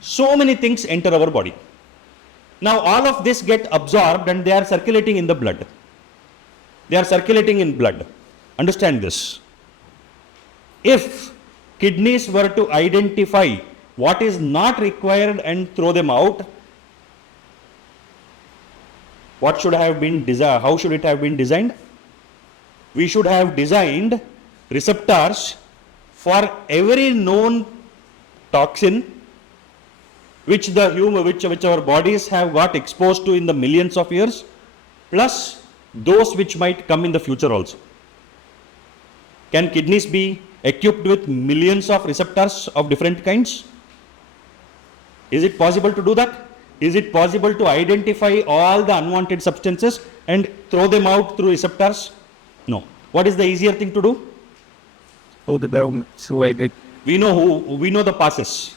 So many things enter our body. Now all of this get absorbed and they are circulating in the blood. They are circulating in blood. Understand this. If kidneys were to identify what is not required and throw them out, what should have been designed? How should it have been designed? We should have designed receptors for every known toxin which our bodies have got exposed to in the millions of years, plus those which might come in the future also. Can kidneys be equipped with millions of receptors of different kinds? Is it possible to do that? Is it possible to identify all the unwanted substances and throw them out through receptors? No. What is the easier thing to do? We know the passes.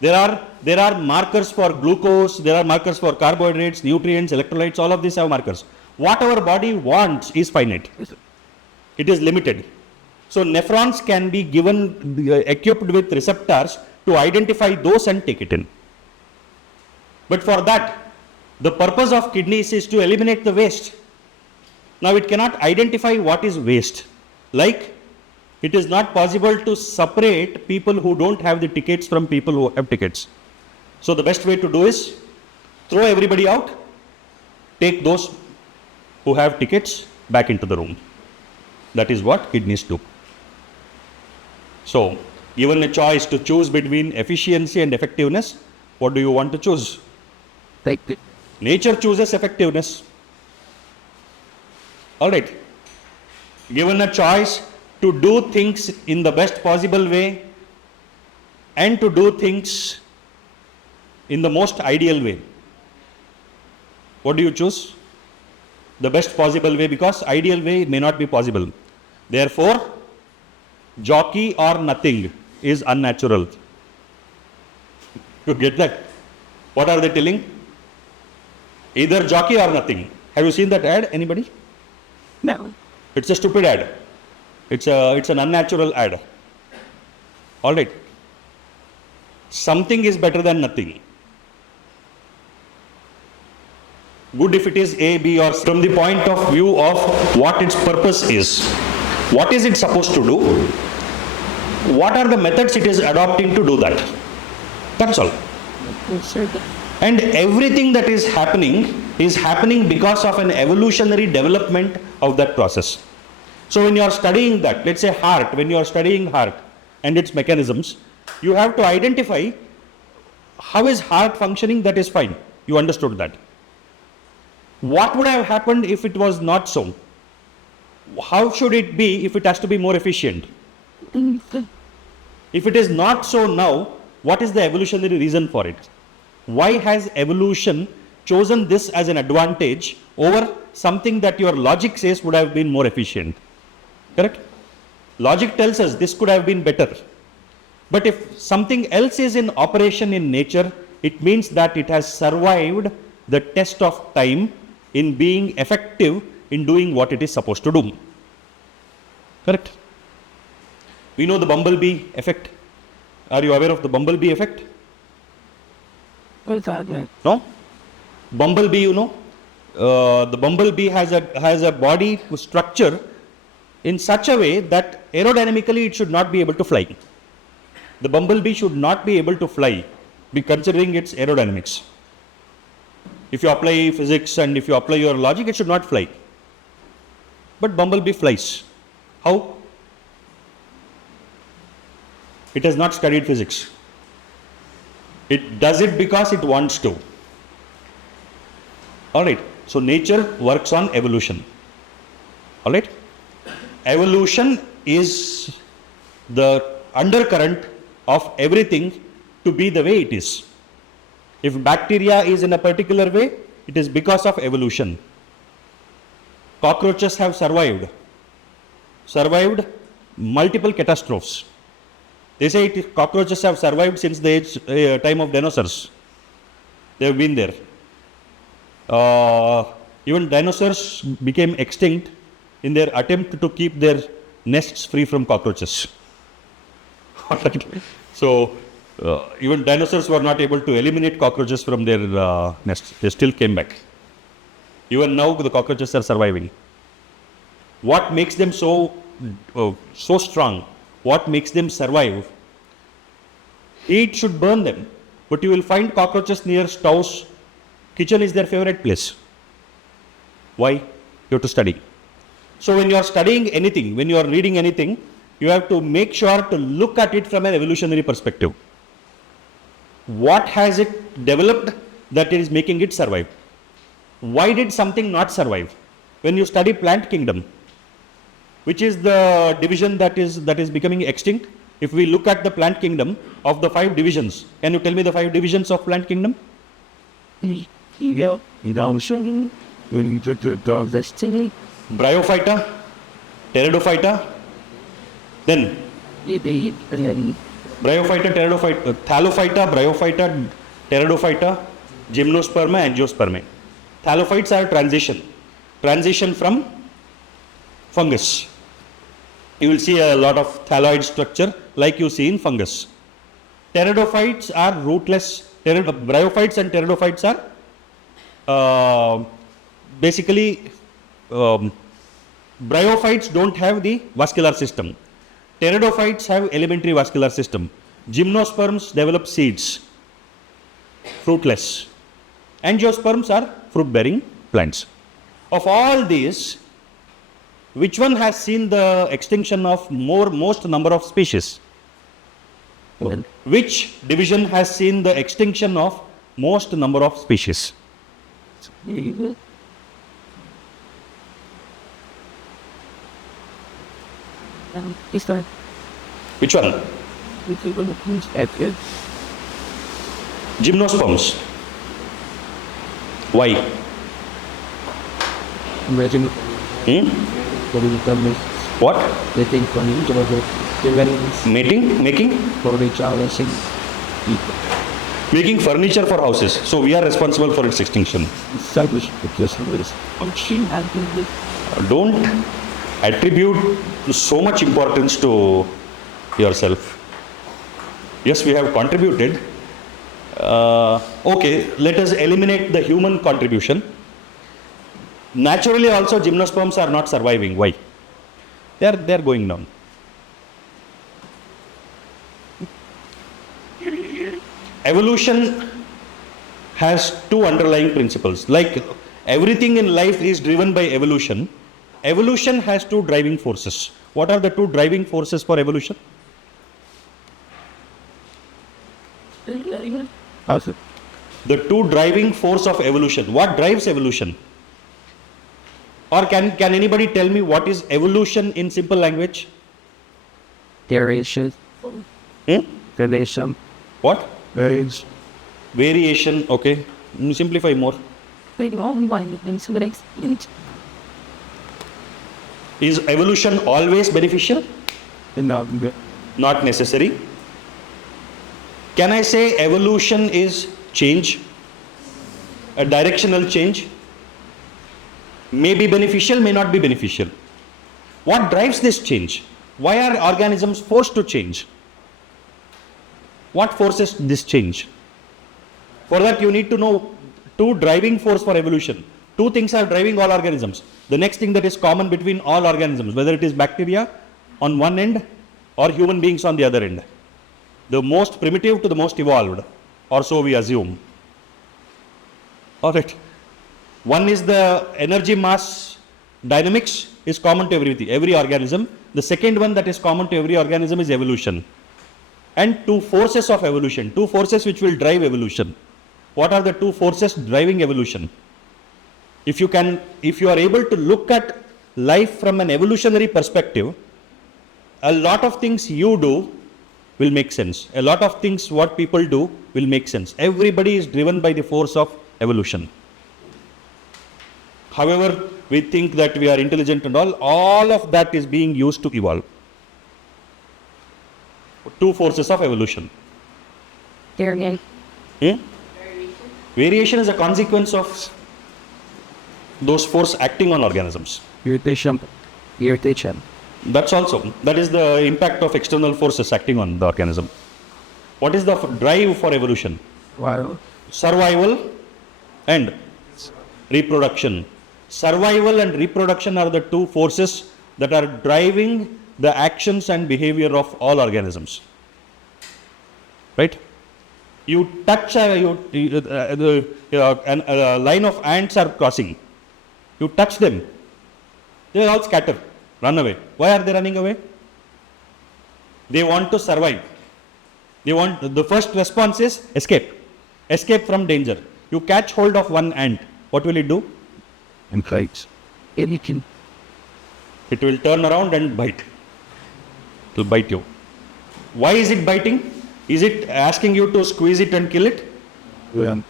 There are markers for glucose, there are markers for carbohydrates, nutrients, electrolytes, all of these have markers. What our body wants is finite. It is limited. So nephrons can be equipped with receptors to identify those and take it in. But for that, the purpose of kidneys is to eliminate the waste. Now it cannot identify what is waste. Like, it is not possible to separate people who don't have the tickets from people who have tickets. So the best way to do is throw everybody out, take those who have tickets back into the room. That is what kidneys do. So, given a choice to choose between efficiency and effectiveness, what do you want to choose? Take it. Nature chooses effectiveness. Alright. Given a choice to do things in the best possible way and to do things in the most ideal way, what do you choose? The best possible way, because ideal way may not be possible. Therefore, jockey or nothing is unnatural. You get that? What are they telling? Either jockey or nothing. Have you seen that ad? Anybody? No. It's a stupid ad. It's an unnatural ad. All right. Something is better than nothing. Good if it is A, B or C. From the point of view of what its purpose is. What is it supposed to do? What are the methods it is adopting to do that? That's all. And everything that is happening because of an evolutionary development of that process. So when you are studying that, let's say heart, when you are studying heart and its mechanisms, you have to identify how is heart functioning. That is fine. You understood that. What would have happened if it was not so? How should it be if it has to be more efficient? If it is not so now, what is the evolutionary reason for it? Why has evolution chosen this as an advantage over something that your logic says would have been more efficient? Correct? Logic tells us this could have been better. But if something else is in operation in nature, it means that it has survived the test of time in being effective in doing what it is supposed to do. Correct? We know the bumblebee effect. Are you aware of the bumblebee effect? What's that? No? Bumblebee, you know, the bumblebee has a body structure in such a way that aerodynamically it should not be able to fly. The bumblebee should not be able to fly, considering its aerodynamics. If you apply physics and if you apply your logic, it should not fly. But bumblebee flies. How? It has not studied physics. It does it because it wants to. Alright, so nature works on evolution. Alright? Evolution is the undercurrent of everything to be the way it is. If bacteria is in a particular way, it is because of evolution. Cockroaches have survived multiple catastrophes. They say cockroaches have survived since the time of dinosaurs. They have been there. Even dinosaurs became extinct in their attempt to keep their nests free from cockroaches. So, even dinosaurs were not able to eliminate cockroaches from their nests. They still came back. Even now, the cockroaches are surviving. What makes them so strong? What makes them survive? Heat should burn them. But you will find cockroaches near stoves. Kitchen is their favorite place. Why? You have to study. So when you are studying anything, when you are reading anything, you have to make sure to look at it from an evolutionary perspective. What has it developed that is making it survive? Why did something not survive? When you study plant kingdom, which is the division that is becoming extinct, if we look at the plant kingdom of the 5 divisions, can you tell me the 5 divisions of plant kingdom? You don't show When you took the dog, the city. Bryophyta, Pteridophyta, then Bryophyta, Pteridophyta, Thallophyta, Bryophyta, Pteridophyta, Gymnosperma, Angiospermae. Thallophytes are transition from fungus. You will see a lot of thalloid structure like you see in fungus. Pteridophytes are rootless. Bryophytes and pteridophytes are basically bryophytes don't have the vascular system. Pteridophytes have elementary vascular system. Gymnosperms develop seeds, fruitless. Angiosperms are fruit-bearing plants. Of all these, which one has seen the extinction of most number of species? Which division has seen the extinction of most number of species? This one. Which one? Which is going to use at Gymnosperms. Why? Imagine Hmm? what is the term? What? They think for each of the Making for each other sing. making furniture for houses. So we are responsible for its extinction. Established just ways. function and the Don't attribute so much importance to yourself. Yes, we have contributed. Okay, let us eliminate the human contribution. Naturally also gymnosperms are not surviving. Why? They are going down. Evolution has two underlying principles. Like everything in life is driven by evolution. Evolution has two driving forces. What are the two driving forces for evolution? How's it? The two driving force of evolution. What drives evolution? Or can anybody tell me what is evolution in simple language? Variation. Hmm? Variation. What? Variance. Variation. Okay. Simplify more. the only one that makes the next Is evolution always beneficial? Not good. Not necessary. Can I say evolution is change? A directional change? May be beneficial, may not be beneficial. What drives this change? Why are organisms forced to change? What forces this change? For that you need to know two driving force for evolution. Two things are driving all organisms. The next thing that is common between all organisms, whether it is bacteria on one end or human beings on the other end. The most primitive to the most evolved, or so we assume. Alright. One is the energy mass dynamics is common to every organism. The second one that is common to every organism is evolution. And two forces of evolution, two forces which will drive evolution. What are the two forces driving evolution? If you are able to look at life from an evolutionary perspective, a lot of things you do will make sense. A lot of things what people do will make sense. Everybody is driven by the force of evolution. However, we think that we are intelligent and all of that is being used to evolve. Two forces of evolution. variant. Hmm? Variation is a consequence of those forces acting on organisms. Irritation. Irritation. That is the impact of external forces acting on the organism. What is the drive for evolution? Wow. Survival and reproduction. Survival and reproduction are the two forces that are driving the actions and behavior of all organisms. Right? You touch a line of ants are crossing. You touch them, they will all scatter, run away. Why are they running away? They want to survive. The first response is escape. Escape from danger. You catch hold of one ant, what will it do? And kites. Anything. It will turn around and bite. It will bite you. Why is it biting? Is it asking you to squeeze it and kill it? Yeah.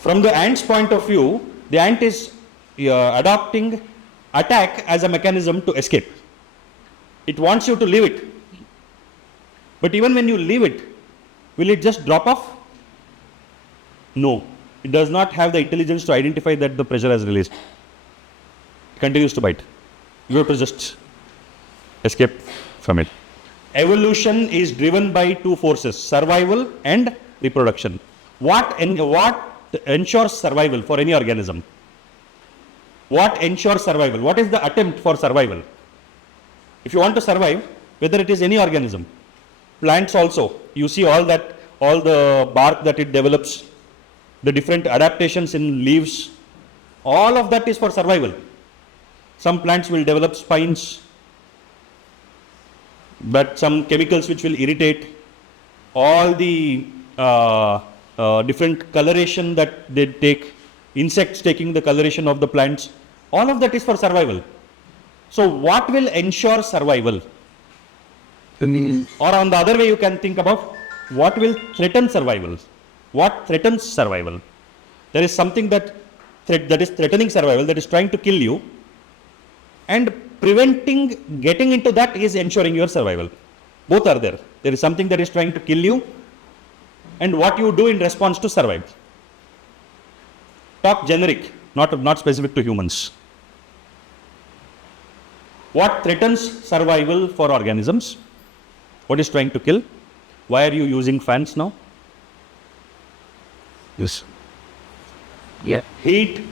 From the ant's point of view, the ant is adopting attack as a mechanism to escape. It wants you to leave it. But even when you leave it, will it just drop off? No. It does not have the intelligence to identify that the pressure has released. It continues to bite. You have to just escape from it. Evolution is driven by two forces, survival and reproduction. What ensures survival for any organism? What ensures survival? What is the attempt for survival? If you want to survive, whether it is any organism, plants also, you see all the bark that it develops, the different adaptations in leaves, all of that is for survival. Some plants will develop spines, but some chemicals which will irritate, all the different coloration that they take, insects taking the coloration of the plants, all of that is for survival. So what will ensure survival? Or on the other way you can think about what will threaten survival. What threatens survival? There is something that is threatening survival, that is trying to kill you, and preventing getting into that is ensuring your survival. Both are there. There is something that is trying to kill you and what you do in response to survive. Talk generic, not specific to humans. What threatens survival for organisms? What is trying to kill? Why are you using fans now? Yes. Yeah. Heat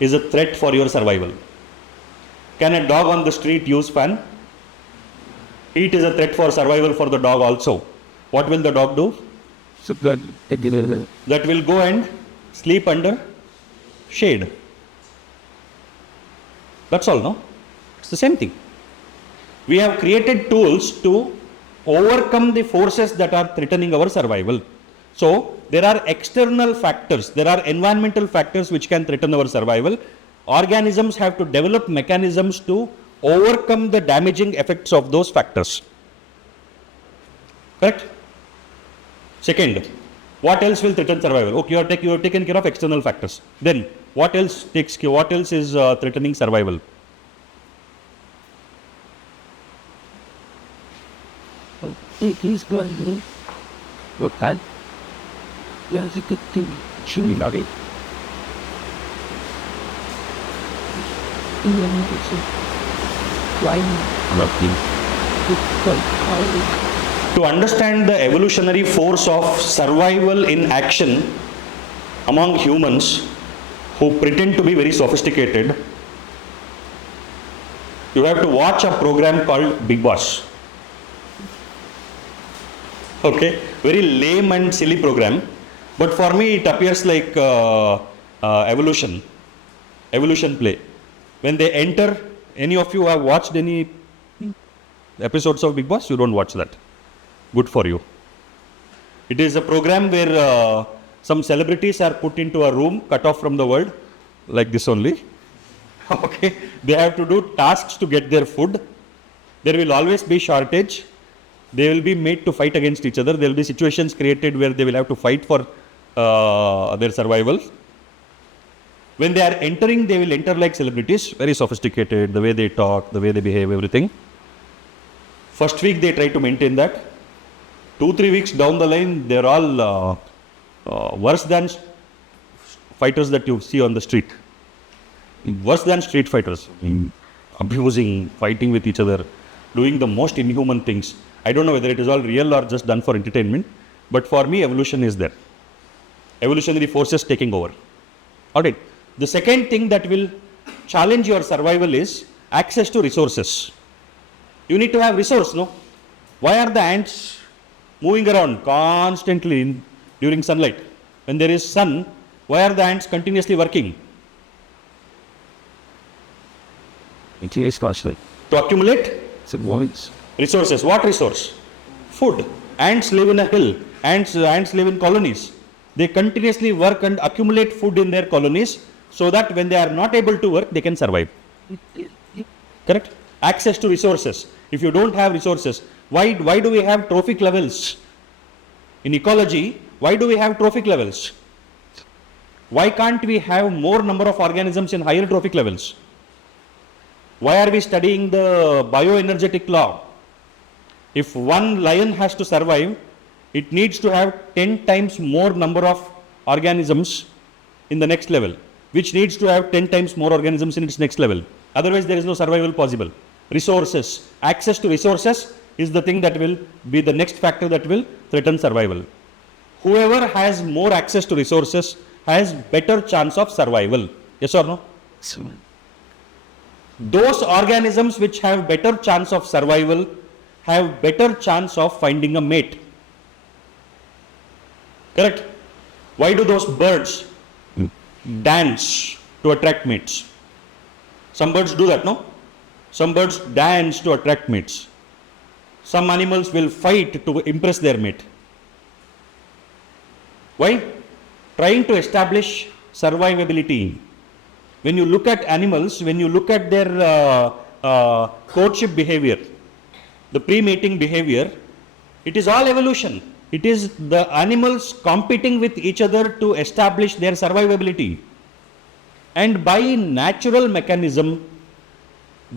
is a threat for your survival. Can a dog on the street use fan? Heat is a threat for survival for the dog also. What will the dog do? So that That will go and sleep under shade. That's all, no? It's the same thing. We have created tools to overcome the forces that are threatening our survival. So, there are external factors, there are environmental factors which can threaten our survival. Organisms have to develop mechanisms to overcome the damaging effects of those factors. Correct? Second, what else will threaten survival? Okay, you have taken care of external factors. Then, what else is threatening survival? He's going to look at. There's a good thing. should be loving. Why Lovely. To understand the evolutionary force of survival in action among humans who pretend to be very sophisticated, you have to watch a program called Big Boss. Okay, very lame and silly program, but for me it appears like evolution play. When they enter, any of you have watched any episodes of Big Boss? You don't watch that. Good for you. It is a program where some celebrities are put into a room cut off from the world, like this only. Okay, they have to do tasks to get their food. There will always be shortage. They will be made to fight against each other. There will be situations created where they will have to fight for their survival. When they are entering, they will enter like celebrities, very sophisticated, the way they talk, the way they behave, everything. First week they try to maintain that. 2-3 weeks down the line, they are all worse than fighters that you see on the street. Worse than street fighters. Abusing, fighting with each other, doing the most inhuman things. I don't know whether it is all real or just done for entertainment, but for me, evolution is there. Evolutionary forces taking over. Alright. The second thing that will challenge your survival is access to resources. You need to have resource, no? Why are the ants moving around constantly during sunlight? When there is sun, why are the ants continuously working? It is costly. To accumulate It's a voice. resources. What resource? Food. Ants live in a hill. Ants live in colonies. They continuously work and accumulate food in their colonies so that when they are not able to work, they can survive. Correct? Access to resources. If you don't have resources, why do we have trophic levels? In ecology, why do we have trophic levels? Why can't we have more number of organisms in higher trophic levels? Why are we studying the bioenergetic law? If one lion has to survive, it needs to have 10 times more number of organisms in the next level, which needs to have 10 times more organisms in its next level. Otherwise, there is no survival possible. resources. Access to resources is the thing that will be the next factor that will threaten survival. Whoever has more access to resources has better chance of survival. Yes or no? Those organisms which have better chance of survival have better chance of finding a mate. Correct? Why do those birds dance to attract mates? Some birds do that, no? Some birds dance to attract mates. Some animals will fight to impress their mate. Why? Trying to establish survivability. When you look at animals, when you look at their courtship behavior, the pre-mating behavior, it is all evolution. It is the animals competing with each other to establish their survivability. And by natural mechanism,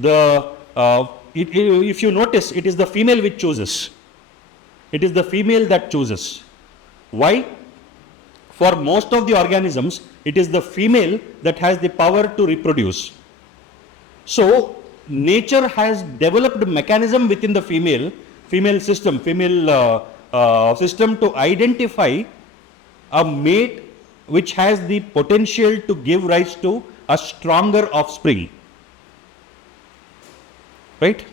if you notice, it is the female which chooses. It is the female that chooses. Why? For most of the organisms, it is the female that has the power to reproduce. So, nature has developed a mechanism within the female system to identify a mate which has the potential to give rise to a stronger offspring. Right?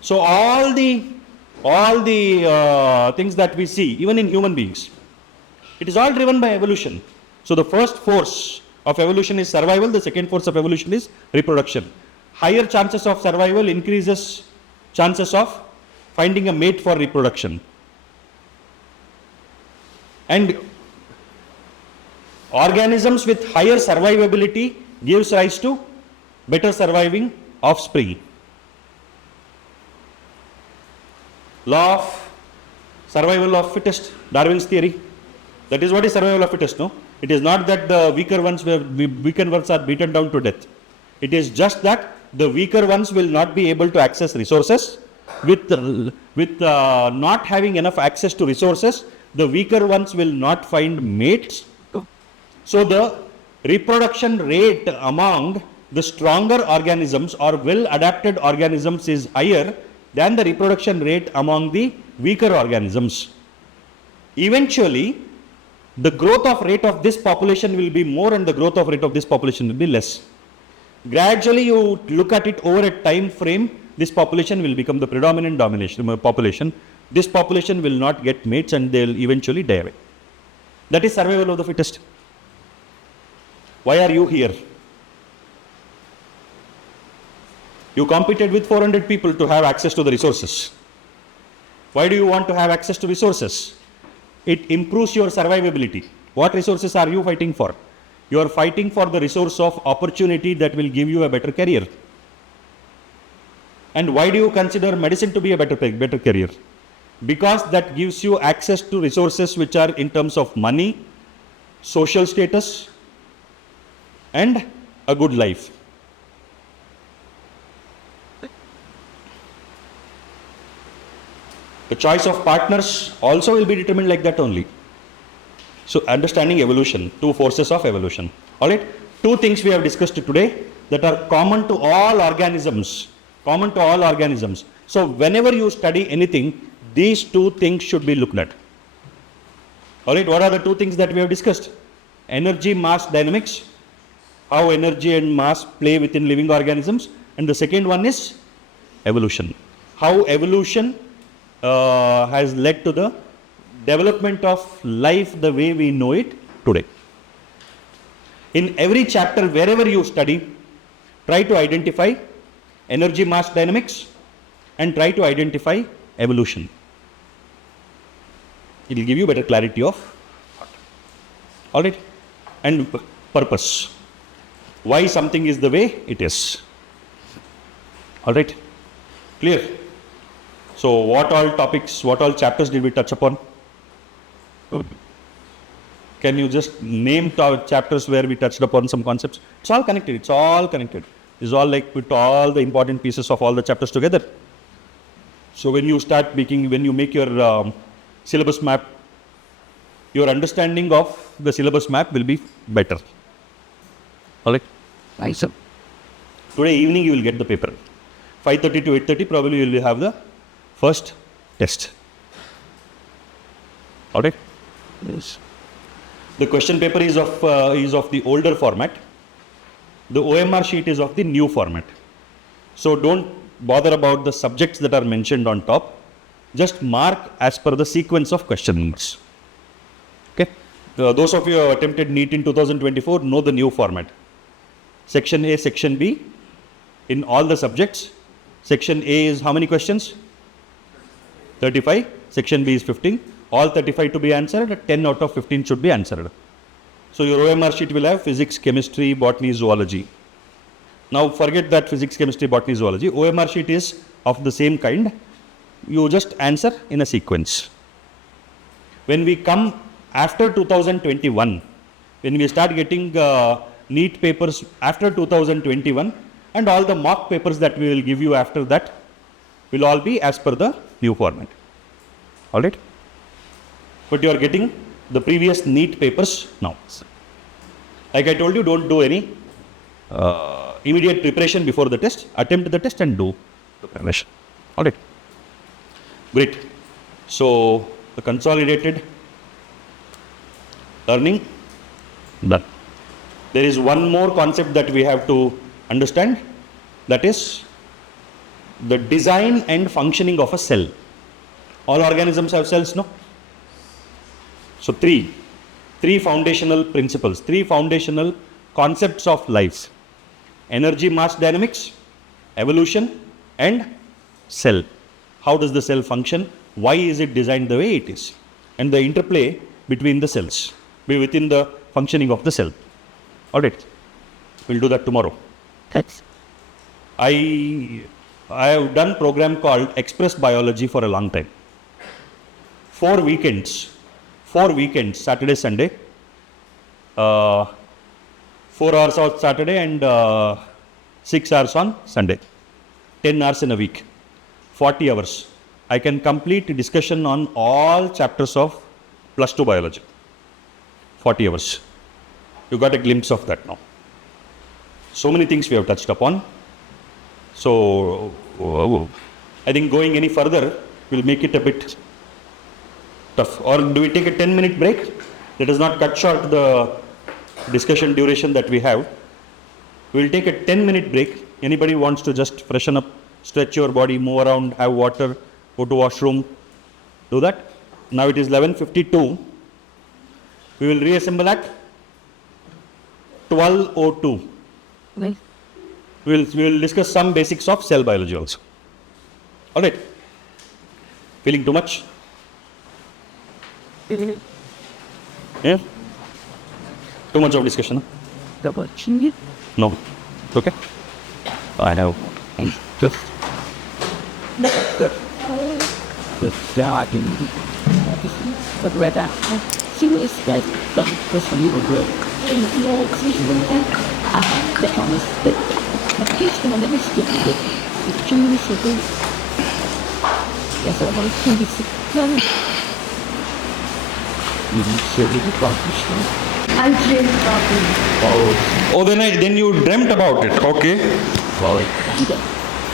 So all the things that we see, even in human beings, it is all driven by evolution. So the first force of evolution is survival, the second force of evolution is reproduction. Higher chances of survival increases chances of finding a mate for reproduction. And organisms with higher survivability gives rise to better surviving offspring. Law of survival of fittest, Darwin's theory. That is what is survival of fittest, no? It is not that the weaker ones are beaten down to death. It is just that the weaker ones will not be able to access resources. With not having enough access to resources, the weaker ones will not find mates. So the reproduction rate among the stronger organisms or well adapted organisms is higher than the reproduction rate among the weaker organisms. Eventually, the growth of rate of this population will be more and the growth of rate of this population will be less. Gradually, you look at it over a time frame, this population will become the predominant population. This population will not get mates and they will eventually die away. That is survival of the fittest. Why are you here? You competed with 400 people to have access to the resources. Why do you want to have access to resources? It improves your survivability. What resources are you fighting for? You are fighting for the resource of opportunity that will give you a better career. And why do you consider medicine to be a better career? Because that gives you access to resources which are in terms of money, social status, and a good life. The choice of partners also will be determined like that only. So understanding evolution, two forces of evolution. Alright, two things we have discussed today that are common to all organisms. So whenever you study anything, these two things should be looked at. Alright, what are the two things that we have discussed? Energy mass dynamics, how energy and mass play within living organisms, and the second one is evolution. How evolution has led to the development of life the way we know it today. In every chapter, wherever you study, try to identify energy mass dynamics and try to identify evolution. It will give you better clarity of thought. Alright? And purpose. Why something is the way it is. Alright? Clear? So what all topics, what all chapters did we touch upon? Can you just name chapters where we touched upon some concepts? It's all connected. It's all like put all the important pieces of all the chapters together. So when you start making, when you make your syllabus map, your understanding of the syllabus map will be better. Alright? Nice. Today evening you will get the paper. 5:30 to 8:30 probably you will have the first test. Alright? Yes. The question paper is of the older format. The OMR sheet is of the new format. So don't bother about the subjects that are mentioned on top. Just mark as per the sequence of question numbers. Okay? Those of you who have attempted NEET in 2024 know the new format. Section A, Section B in all the subjects. Section A is how many questions? 35. Section B is 15. All 35 to be answered, 10 out of 15 should be answered. So your OMR sheet will have physics, chemistry, botany, zoology. Now forget that physics, chemistry, botany, zoology. OMR sheet is of the same kind. You just answer in a sequence. When we come after 2021, when we start getting NEET papers after 2021, and all the mock papers that we will give you after that will all be as per the new format. Alright? But you are getting the previous NEET papers now. Like I told you, don't do any immediate preparation before the test. Attempt the test and do the preparation. Alright? Great. So, the consolidated learning done. There is one more concept that we have to understand, that is the design and functioning of a cell. All organisms have cells, no? So three foundational principles, three foundational concepts of life: energy mass dynamics, evolution, and cell. How does the cell function? Why is it designed the way it is? And the interplay between the cells, within the functioning of the cell. Alright, we'll do that tomorrow. Thanks. I have done program called Express Biology for a long time. 4 weekends, Saturday, Sunday, 4 hours on Saturday and 6 hours on Sunday, 10 hours in a week, 40 hours. I can complete discussion on all chapters of plus 2 biology, 40 hours. You got a glimpse of that now. So many things we have touched upon. So, I think going any further will make it a bit tough. Or do we take a 10-minute break? Let us not cut short the discussion duration that we have. We will take a 10-minute break. Anybody wants to just freshen up, stretch your body, move around, have water, go to washroom, do that. Now it is 11:52. We will reassemble at 12:02. Okay. We will discuss some basics of cell biology also. All right. Feeling too much? Yeah? Too much of discussion? Double chin. No. Okay? I know. Just now I can But right now, she was like, this one you were good. The honest that he's going to never skip it. It's genius for good. Yes, I want to be sick. you said it about this one. I dreamed about him. Oh, then you dreamt about it. Okay. Well,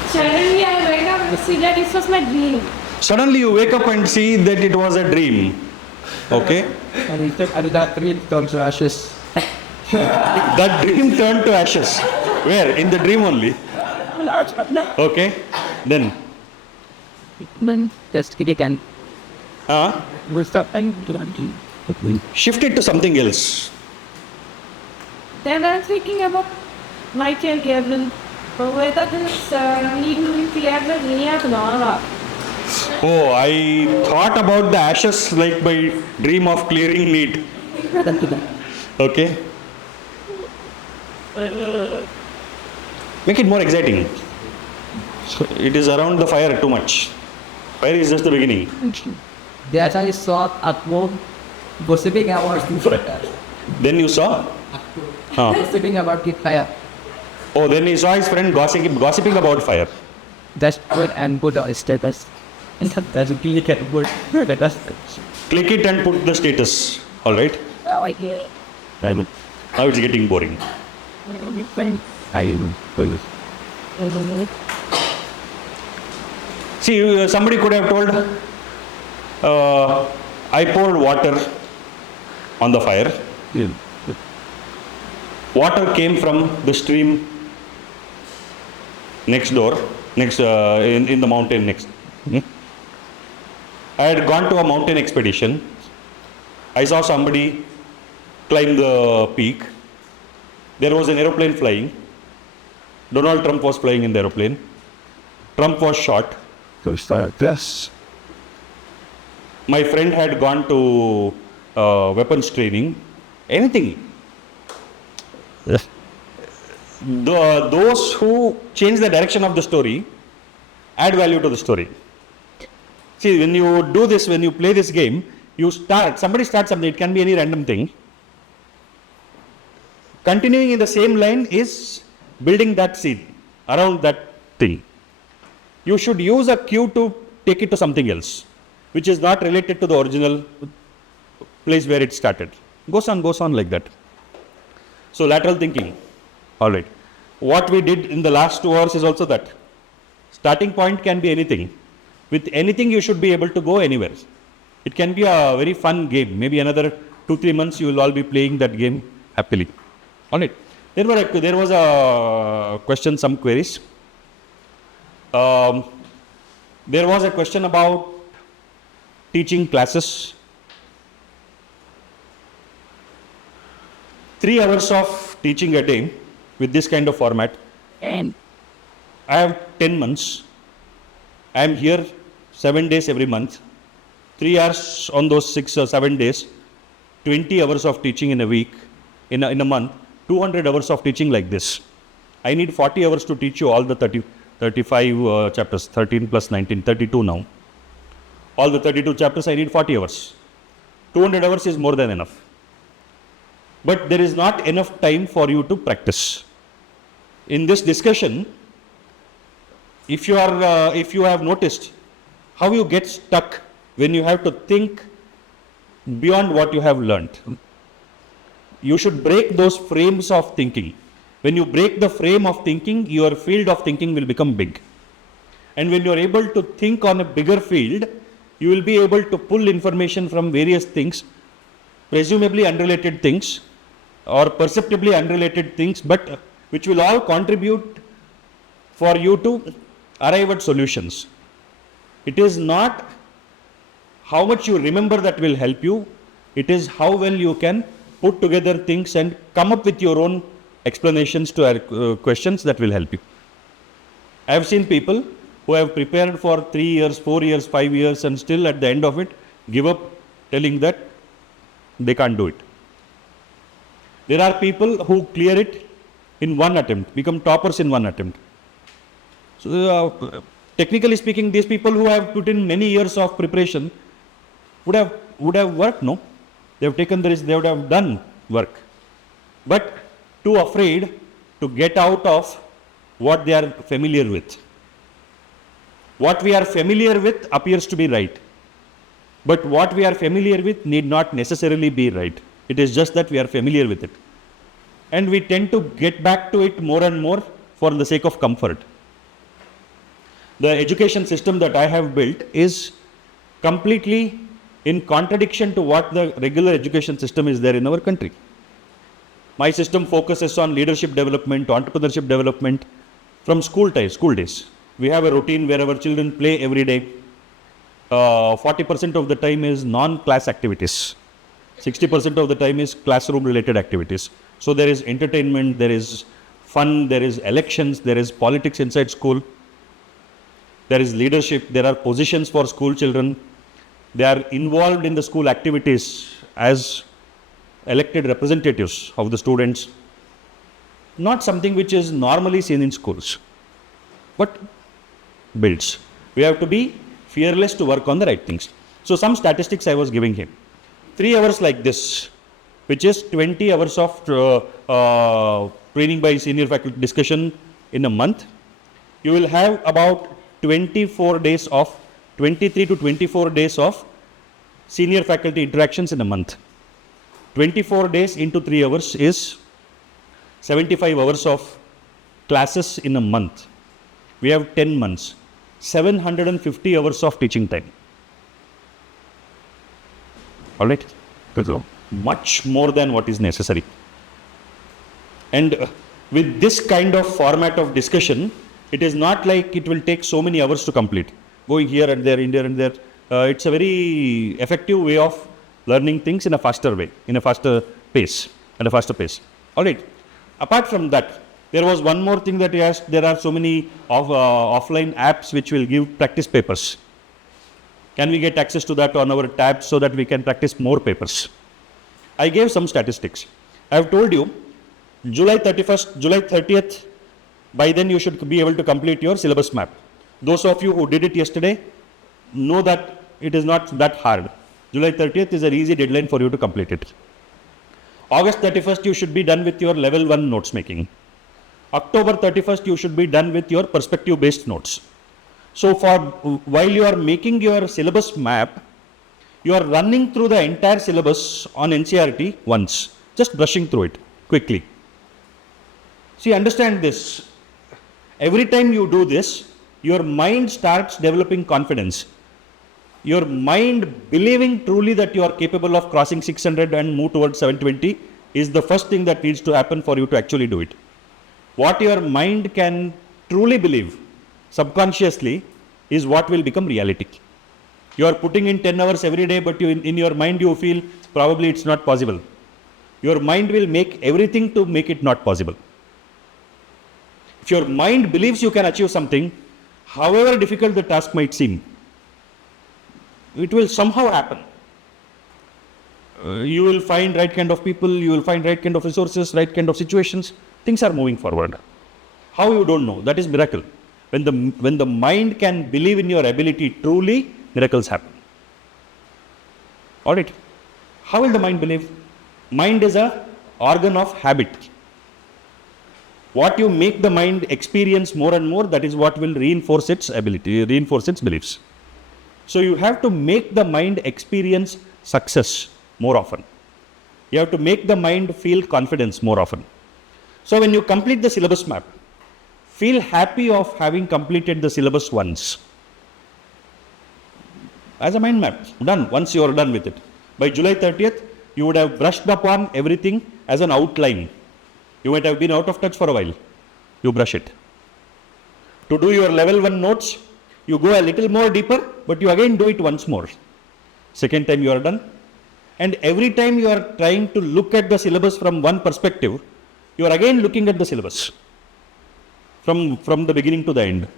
Suddenly I wake up and see that this was my dream. Suddenly you wake up and see that it was a dream. Okay. And that dream comes to ashes. That dream turned to ashes. Where? In the dream only. Okay. Then. Man, just get again. We're stopping to Shift it to something else. Then I'm thinking about my caregiving. Whether this legally together, Oh, I thought about the ashes like my dream of clearing NEET. Okay. Make it more exciting. It is around the fire too much. Fire is just the beginning. That I saw at home gossiping about the Then you saw? gossiping about the fire. Oh, then he saw his friend gossiping about fire. That's good and put a status. And that's a click at word. That's Click it and put the status. Alright? Oh, I get it. I'm Now it's getting boring. I will. See, somebody could have told, I poured water on the fire. Yeah. Water came from the stream next door, in the mountain next. I had gone to a mountain expedition. I saw somebody climb the peak. There was an aeroplane flying. Donald Trump was flying in the aeroplane. Trump was shot. Goes like this. My friend had gone to weapons training. Anything. Yes. Those who change the direction of the story add value to the story. See, when you do this, when you play this game, somebody starts something, it can be any random thing. Continuing in the same line is building that seed around that thing. You should use a cue to take it to something else, which is not related to the original place where it started. Goes on like that. So lateral thinking. All right. What we did in the last 2 hours is also that. Starting point can be anything. With anything, you should be able to go anywhere. It can be a very fun game. Maybe another 2-3 months, you will all be playing that game happily. On it. There was a question, some queries. There was a question about teaching classes. 3 hours of teaching a day with this kind of format. And I have 10 months. I am here 7 days every month. 3 hours on those 6 or 7 days. 20 hours of teaching in a week, in a month. 200 hours of teaching like this. I need 40 hours to teach you all the 35 chapters, 13 plus 19, 32 now. All the 32 chapters, I need 40 hours. 200 hours is more than enough. But there is not enough time for you to practice. In this discussion, if you have noticed how you get stuck when you have to think beyond what you have learnt. You should break those frames of thinking. When you break the frame of thinking, your field of thinking will become big. And when you are able to think on a bigger field, you will be able to pull information from various things, presumably unrelated things or perceptibly unrelated things, but which will all contribute for you to arrive at solutions. It is not how much you remember that will help you, it is how well you can put together things and come up with your own explanations to our questions that will help you. I have seen people who have prepared for 3 years, 4 years, 5 years and still at the end of it give up, telling that they can't do it. There are people who clear it in one attempt, become toppers in one attempt. So technically speaking, these people who have put in many years of preparation would have worked, no? They have taken the risk, they would have done work. But too afraid to get out of what they are familiar with. What we are familiar with appears to be right. But what we are familiar with need not necessarily be right. It is just that we are familiar with it. And we tend to get back to it more and more for the sake of comfort. The education system that I have built is completely in contradiction to what the regular education system is there in our country. My system focuses on leadership development, entrepreneurship development from school days. We have a routine where our children play every day. 40% of the time is non-class activities. 60% of the time is classroom related activities. So there is entertainment, there is fun, there is elections, there is politics inside school. There is leadership, there are positions for school children. They are involved in the school activities as elected representatives of the students. Not something which is normally seen in schools, but builds. We have to be fearless to work on the right things. So some statistics I was giving him. 3 hours like this, which is 20 hours of training by senior faculty discussion in a month, you will have about 23 to 24 days of senior faculty interactions in a month. 24 days into 3 hours is 75 hours of classes in a month. We have 10 months. 750 hours of teaching time. All right? Much more than what is necessary. And with this kind of format of discussion, it is not like it will take so many hours to complete. Going here and there, in there and there. It's a very effective way of learning things in a faster way, in a faster pace, at a faster pace. All right. Apart from that, there was one more thing that he asked. There are so many offline apps which will give practice papers. Can we get access to that on our tabs so that we can practice more papers? I gave some statistics. I have told you, July 31st, July 30th, by then you should be able to complete your syllabus map. Those of you who did it yesterday know that it is not that hard. July 30th is an easy deadline for you to complete it. August 31st, you should be done with your level 1 notes making. October 31st, you should be done with your perspective based notes. So while you are making your syllabus map, you are running through the entire syllabus on NCERT once, just brushing through it quickly. See, understand this. Every time you do this, your mind starts developing confidence. Your mind believing truly that you are capable of crossing 600 and move towards 720 is the first thing that needs to happen for you to actually do it. What your mind can truly believe subconsciously is what will become reality. You are putting in 10 hours every day, but in your mind you feel probably it's not possible. Your mind will make everything to make it not possible. If your mind believes you can achieve something, however difficult the task might seem, it will somehow happen. You will find right kind of people, you will find right kind of resources, right kind of situations. Things are moving forward. How you don't know? That is miracle. When the mind can believe in your ability truly, miracles happen. All right. How will the mind believe? Mind is an organ of habit. What you make the mind experience more and more, that is what will reinforce its ability, reinforce its beliefs. So you have to make the mind experience success more often. You have to make the mind feel confidence more often. So when you complete the syllabus map, feel happy of having completed the syllabus once. As a mind map, done, once you are done with it. By July 30th, you would have brushed upon everything as an outline. You might have been out of touch for a while. You brush it. To do your level 1 notes, you go a little more deeper, but you again do it once more. Second time you are done. And every time you are trying to look at the syllabus from one perspective, you are again looking at the syllabus from the beginning to the end.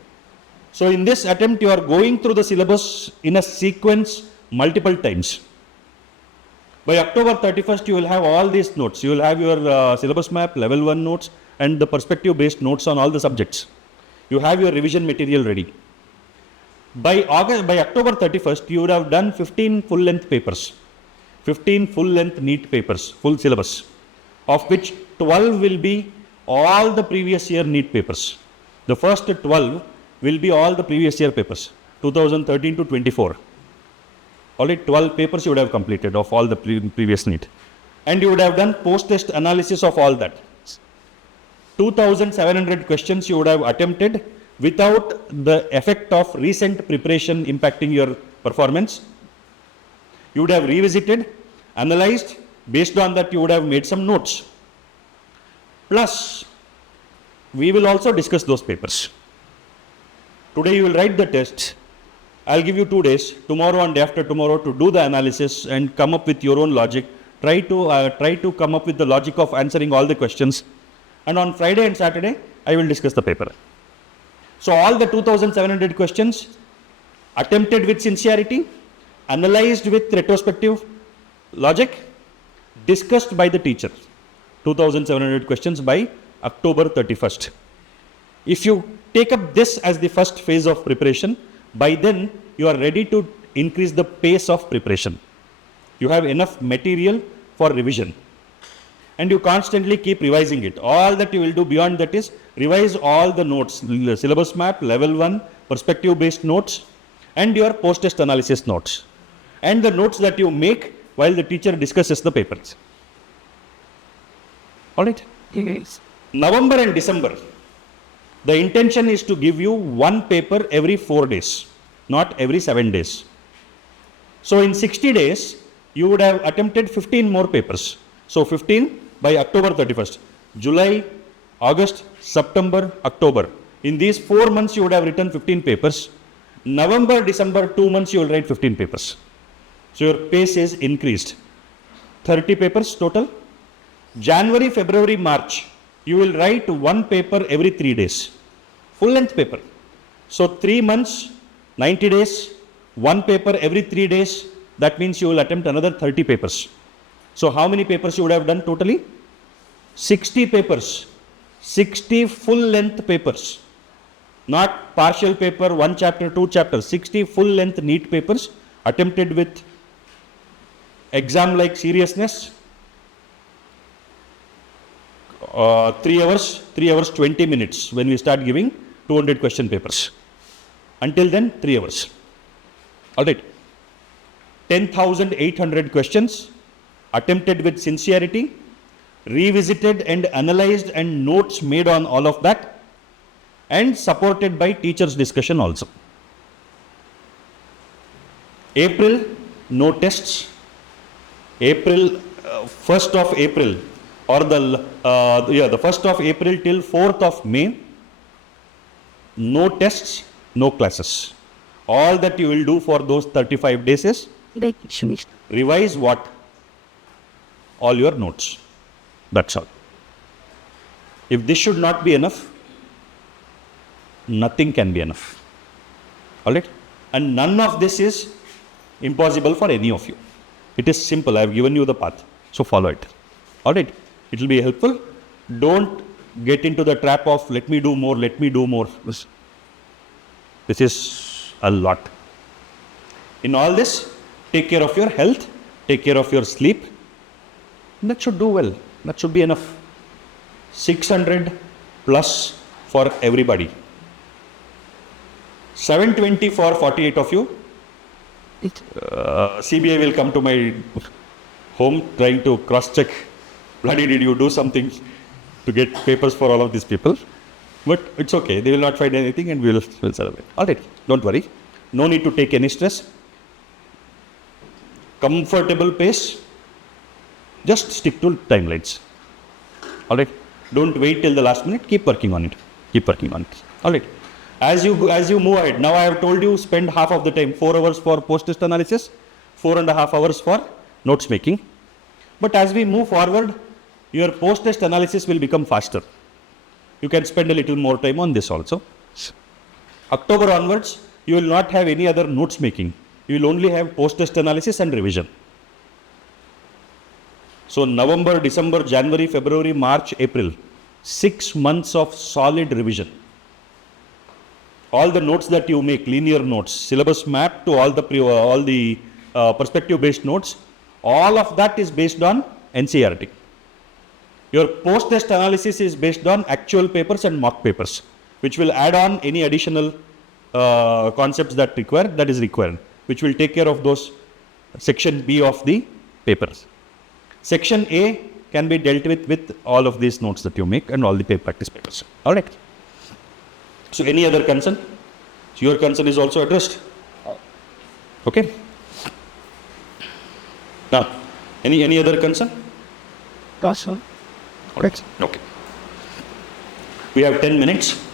So in this attempt, you are going through the syllabus in a sequence multiple times. By October 31st, you will have all these notes. You will have your syllabus map, level 1 notes, and the perspective based notes on all the subjects. You have your revision material ready. By October 31st, you would have done 15 full length papers. 15 full length NEET papers, full syllabus, of which 12 will be all the previous year NEET papers. The first 12 will be all the previous year papers, 2013 to 24. Only 12 papers you would have completed of all the previous NEET. And you would have done post-test analysis of all that. 2,700 questions you would have attempted without the effect of recent preparation impacting your performance. You would have revisited, analyzed, based on that you would have made some notes. Plus, we will also discuss those papers. Today you will write the test. I'll give you 2 days, tomorrow and day after tomorrow, to do the analysis and come up with your own logic. Try to come up with the logic of answering all the questions. And on Friday and Saturday, I will discuss the paper. So all the 2,700 questions attempted with sincerity, analyzed with retrospective logic, discussed by the teacher. 2,700 questions by October 31st. If you take up this as the first phase of preparation, by then you are ready to increase the pace of preparation. You have enough material for revision. And you constantly keep revising it. All that you will do beyond that is revise all the notes, syllabus map, level 1, perspective based notes, and your post-test analysis notes. And the notes that you make while the teacher discusses the papers. Alright? Yes. November and December, The intention is to give you one paper every 4 days, not every 7 days. So in 60 days, you would have attempted 15 more papers. So 15 by October 31st. July, August, September, October. In these 4 months, you would have written 15 papers. November, December, 2 months, you will write 15 papers. So your pace is increased. 30 papers total. January, February, March, you will write one paper every 3 days. Full length paper. So 3 months, 90 days, one paper every 3 days. That means you will attempt another 30 papers. So how many papers you would have done totally? 60 papers. 60 full length papers. Not partial paper, 1 chapter, 2 chapters. 60 full length NEET papers attempted with exam like seriousness. 3 hours, 20 minutes when we start giving 200 question papers. Until then, 3 hours. Alright. 10,800 questions attempted with sincerity, revisited and analyzed and notes made on all of that, and supported by teachers' discussion also. April, no tests. April, 1st of April or the 1st of April till 4th of May, no tests, no classes. All that you will do for those 35 days is revise what? All your notes. That's all. If this should not be enough, nothing can be enough. Alright? And none of this is impossible for any of you. It is simple. I have given you the path. So follow it. Alright? It will be helpful. Don't get into the trap of let me do more, let me do more. This is a lot. In all this, take care of your health, take care of your sleep. That should do well. That should be enough. 600 plus for everybody. 720 for 48 of you. CBI will come to my home trying to cross-check. Bloody, did you do something to get papers for all of these people? But it's okay. They will not find anything and we'll celebrate. All right. Don't worry. No need to take any stress. Comfortable pace. Just stick to timelines. All right. Don't wait till the last minute. Keep working on it. Keep working on it. All right. As you move ahead, now I have told you spend half of the time, 4 hours for post-test analysis, 4.5 hours for notes making. But as we move forward, your post-test analysis will become faster. You can spend a little more time on this also. October onwards, you will not have any other notes making. You will only have post-test analysis and revision. So November, December, January, February, March, April, 6 months of solid revision. All the notes that you make, linear notes, syllabus map to all the perspective based notes, all of that is based on NCERT. Your post-test analysis is based on actual papers and mock papers, which will add on any additional concepts that is required, which will take care of those section B of the papers. Section A can be dealt with all of these notes that you make and all the practice papers. All right. So any other concern? So your concern is also addressed. Okay. Now, any other concern? Awesome. Correct. Okay. We have 10 minutes.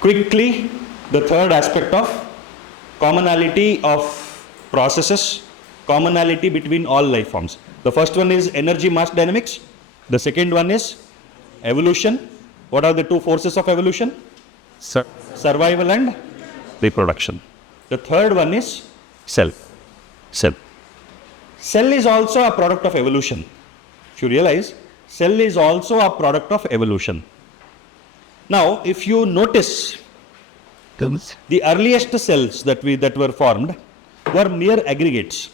Quickly, the third aspect of commonality of processes, commonality between all life forms. The first one is energy mass dynamics. The second one is evolution. What are the two forces of evolution? Survival and reproduction. The third one is cell. Cell is also a product of evolution. If you realize, cell is also a product of evolution. Now, if you notice, the earliest cells that were formed were mere aggregates.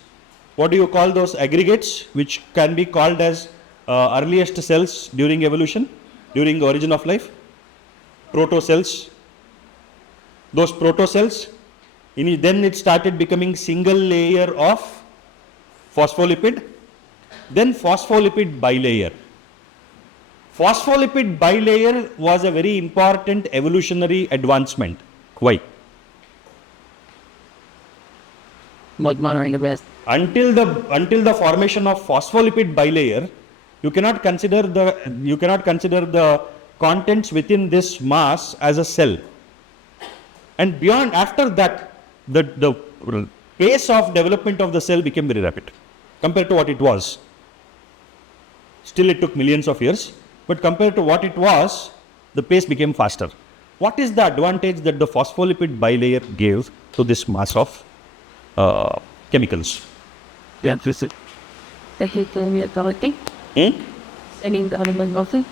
What do you call those aggregates, which can be called as earliest cells during evolution, during the origin of life? Protocells. Those protocells, then it started becoming single layer of phospholipid, then phospholipid bilayer. Phospholipid bilayer was a very important evolutionary advancement. Why? Like monitoring the rest. Until the formation of phospholipid bilayer, you cannot consider the contents within this mass as a cell. And beyond, after that, the pace of development of the cell became very rapid compared to what it was. Still, it took millions of years, but compared to what it was, the pace became faster. What is the advantage that the phospholipid bilayer gave to this mass of chemicals? Yeah, twist it. The heat ability. Setting the element of it.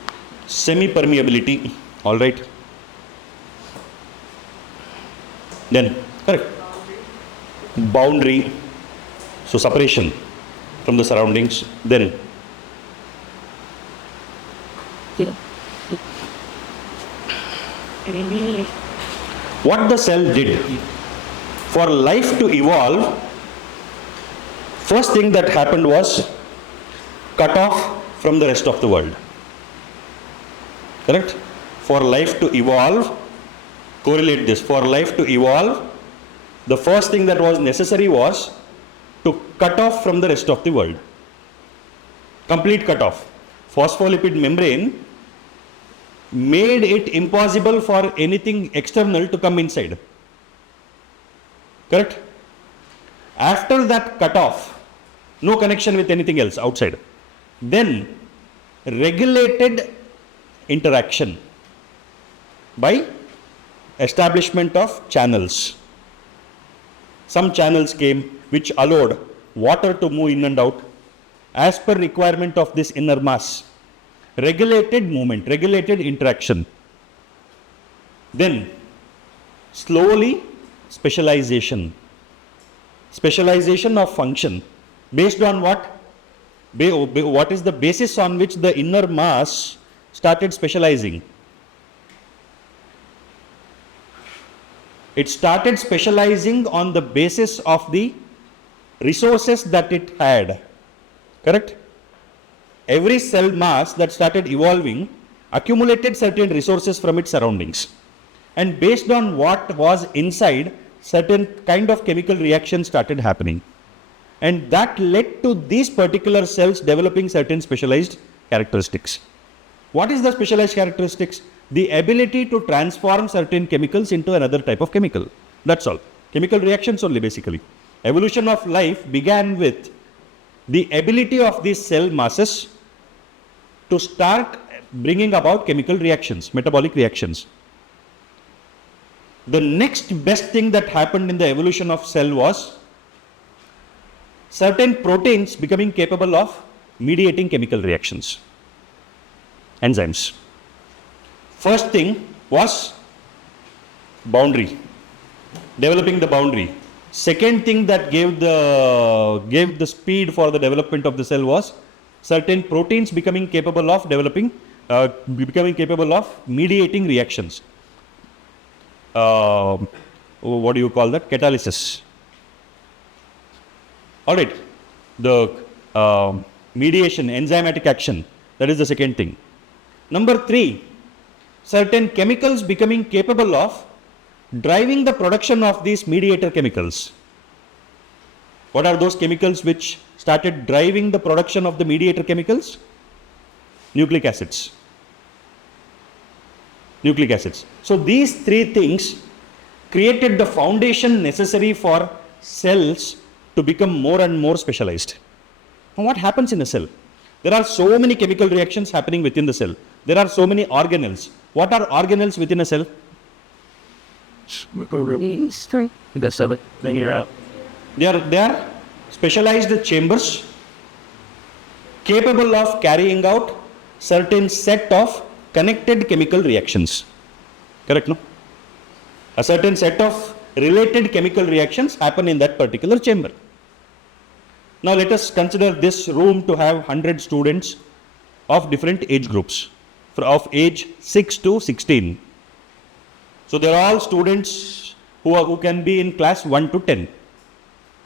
Semi-permeability, all right. Then, correct. Boundary, so separation from the surroundings. Then, Yeah. what the cell did for life to evolve, first thing that happened was cut off from the rest of the world. Correct? For life to evolve, correlate this. For life to evolve, the first thing that was necessary was to cut off from the rest of the world. Complete cut off. Phospholipid membrane made it impossible for anything external to come inside. Correct? After that cut off, no connection with anything else outside. Then regulated interaction by establishment of channels. Some channels came which allowed water to move in and out as per requirement of this inner mass. Regulated movement, regulated interaction. Then slowly specialization. Specialization of function. Based on what? What is the basis on which the inner mass started specializing? It started specializing on the basis of the resources that it had. Correct? Every cell mass that started evolving accumulated certain resources from its surroundings. And based on what was inside, certain kind of chemical reactions started happening. And that led to these particular cells developing certain specialized characteristics. What is the specialized characteristics? The ability to transform certain chemicals into another type of chemical. That's all. Chemical reactions only basically. Evolution of life began with the ability of these cell masses to start bringing about chemical reactions, metabolic reactions. The next best thing that happened in the evolution of cell was certain proteins becoming capable of mediating chemical reactions. Enzymes. First thing was boundary, developing the boundary. Second thing that gave the speed for the development of the cell was certain proteins becoming capable of mediating reactions. What do you call that? Catalysis. All right. The mediation, enzymatic action. That is the second thing. Number 3, certain chemicals becoming capable of driving the production of these mediator chemicals. What are those chemicals which started driving the production of the mediator chemicals? Nucleic acids. Nucleic acids. So these 3 things created the foundation necessary for cells to become more and more specialized. Now what happens in a cell? There are so many chemical reactions happening within the cell. There are so many organelles. What are organelles within a cell? Strength. That's seven. Then you're out. They are specialized chambers capable of carrying out certain set of connected chemical reactions. Correct, no? A certain set of related chemical reactions happen in that particular chamber. Now let us consider this room to have 100 students of different age groups, of age 6 to 16. So they are all students who can be in class 1 to 10.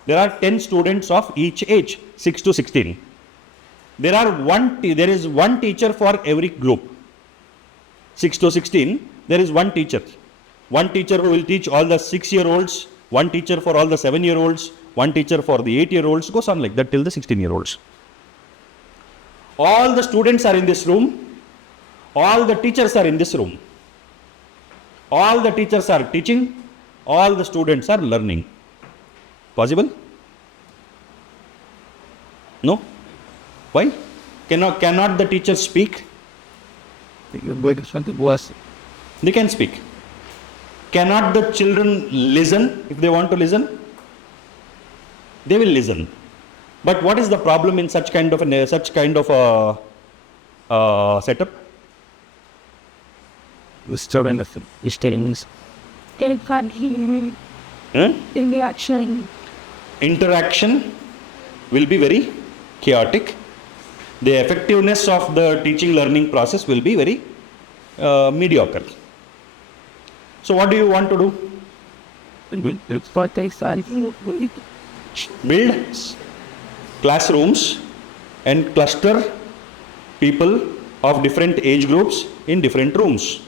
There are 10 students of each age, 6 to 16. there is one teacher for every group. 6 to 16, there is one teacher. One teacher who will teach all the 6-year-olds, one teacher for all the 7-year-olds, one teacher for the 8-year-olds, goes on like that till the 16-year-olds. All the students are in this room, all the teachers are in this room. All the teachers are teaching, all the students are learning. Possible? No? Why? Cannot the teachers speak? They can speak. Cannot the children listen if they want to listen? They will listen. But what is the problem in such kind of a setup? They can't hear. They actually. Interaction will be very chaotic. The effectiveness of the teaching learning process will be very mediocre. So what do you want to do? Build classrooms and cluster people of different age groups in different rooms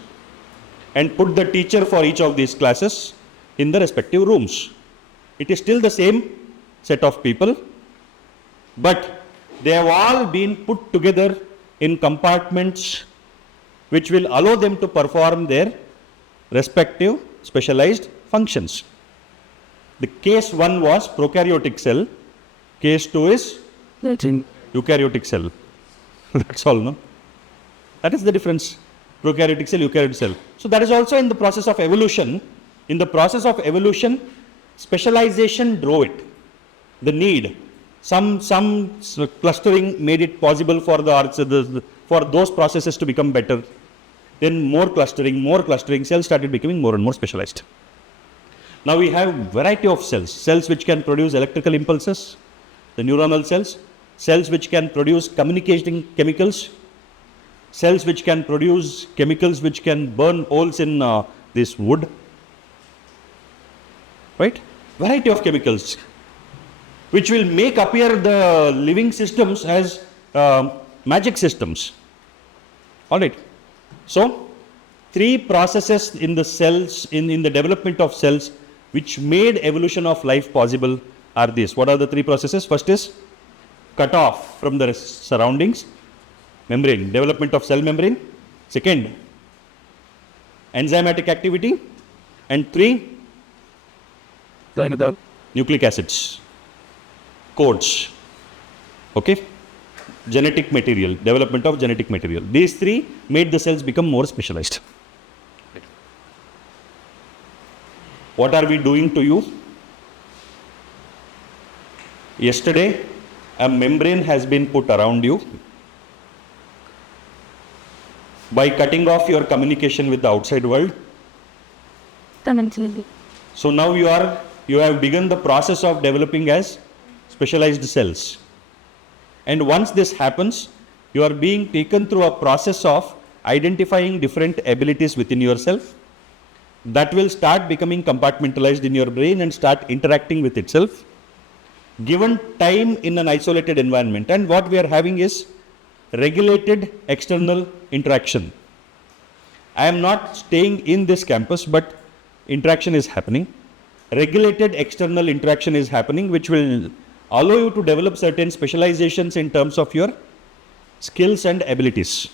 and put the teacher for each of these classes in the respective rooms. It is still the same set of people, but they have all been put together in compartments which will allow them to perform their respective specialized functions. The case 1 was prokaryotic cell, case 2 is eukaryotic cell. That's all, no? That is the difference. Prokaryotic cell, eukaryotic cell. So that is also in the process of evolution. In the process of evolution, specialization drove it. The need. Some clustering made it possible for for those processes to become better. Then more clustering, cells started becoming more and more specialized. Now we have variety of cells which can produce electrical impulses, the neuronal cells which can produce communicating chemicals, cells which can produce chemicals which can burn holes in this wood, right? Variety of chemicals which will make appear the living systems as magic systems. All right. So, 3 processes in the cells, in the development of cells, which made evolution of life possible are these. What are the 3 processes? First is cut off from the surroundings, membrane, development of cell membrane. Second, enzymatic activity. And 3, nucleic acids, codes. Okay? Genetic material, development of genetic material. These 3 made the cells become more specialized. What are we doing to you? Yesterday, a membrane has been put around you by cutting off your communication with the outside world. So now you have begun the process of developing as specialized cells. And once this happens, you are being taken through a process of identifying different abilities within yourself that will start becoming compartmentalized in your brain and start interacting with itself, given time in an isolated environment. And what we are having is regulated external interaction. I am not staying in this campus, but interaction is happening. Regulated external interaction is happening, which will allow you to develop certain specializations in terms of your skills and abilities.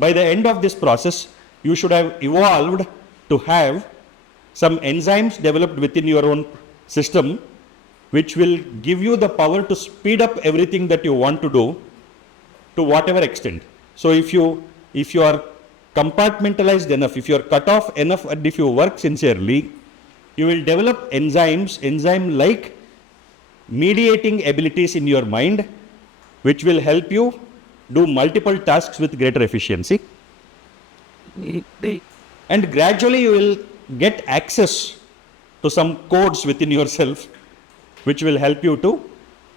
By the end of this process, you should have evolved to have some enzymes developed within your own system, which will give you the power to speed up everything that you want to do to whatever extent. So if you are compartmentalized enough, if you are cut off enough, and if you work sincerely, you will develop enzyme-like mediating abilities in your mind, which will help you do multiple tasks with greater efficiency. And gradually you will get access to some codes within yourself, which will help you to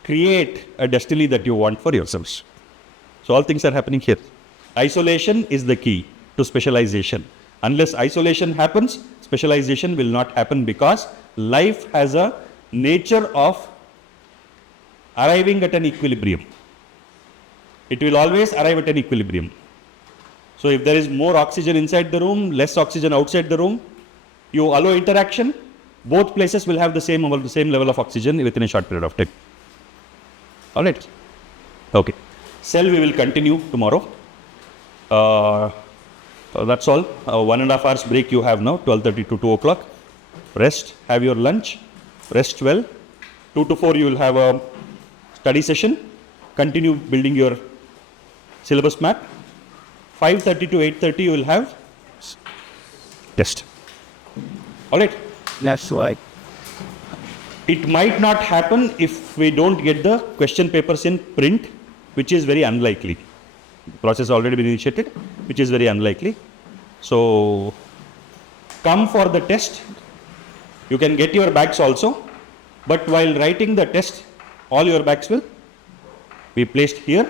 create a destiny that you want for yourselves. So all things are happening here. Isolation is the key to specialization. Unless isolation happens, specialization will not happen, because life has a nature of arriving at an equilibrium. it will always arrive at an equilibrium. So if there is more oxygen inside the room, less oxygen outside the room, you allow interaction, both places will have the same level of oxygen within a short period of time. All right. Okay. Cell we will continue tomorrow. That's all. 1.5 hours break you have now, 12:30 to 2 o'clock. Rest, have your lunch, rest well. 2 to 4 you will have a study session. Continue building your syllabus map. 5:30 to 8:30 you will have test. All right. That's right. It might not happen if we don't get the question papers in print, which is very unlikely. The process already been initiated, which is very unlikely. So come for the test. You can get your bags also, but while writing the test, all your bags will be placed here.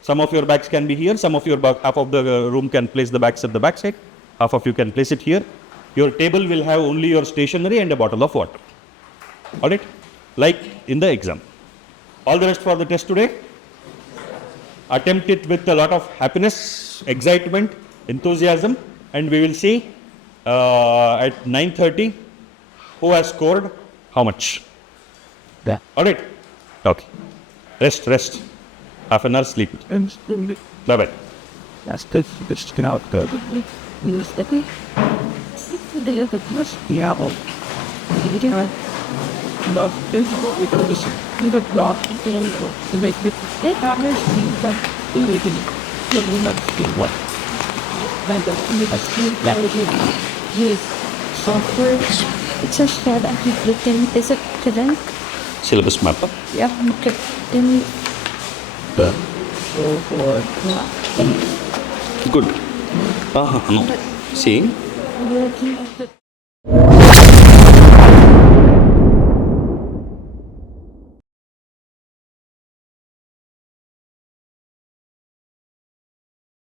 Some of your bags can be here, some of your half of the room can place the bags at the back side, half of you can place it here. Your table will have only your stationery and a bottle of water. All right, like in the exam. All the rest for the test today. Attempt it with a lot of happiness, excitement, enthusiasm, and we will see at 9:30 who has scored how much. Yeah. All right. Okay. Rest. Half an hour sleep. Bye bye. That's good. It's out good. Yeah. Love is what we can listen. You got rock to make it. It happens to you that you can not see what. Then the Yes. Software. It's a share that he's written. Is it correct? Syllabus map. Yeah. Okay. Then so for Good. No. See? working at the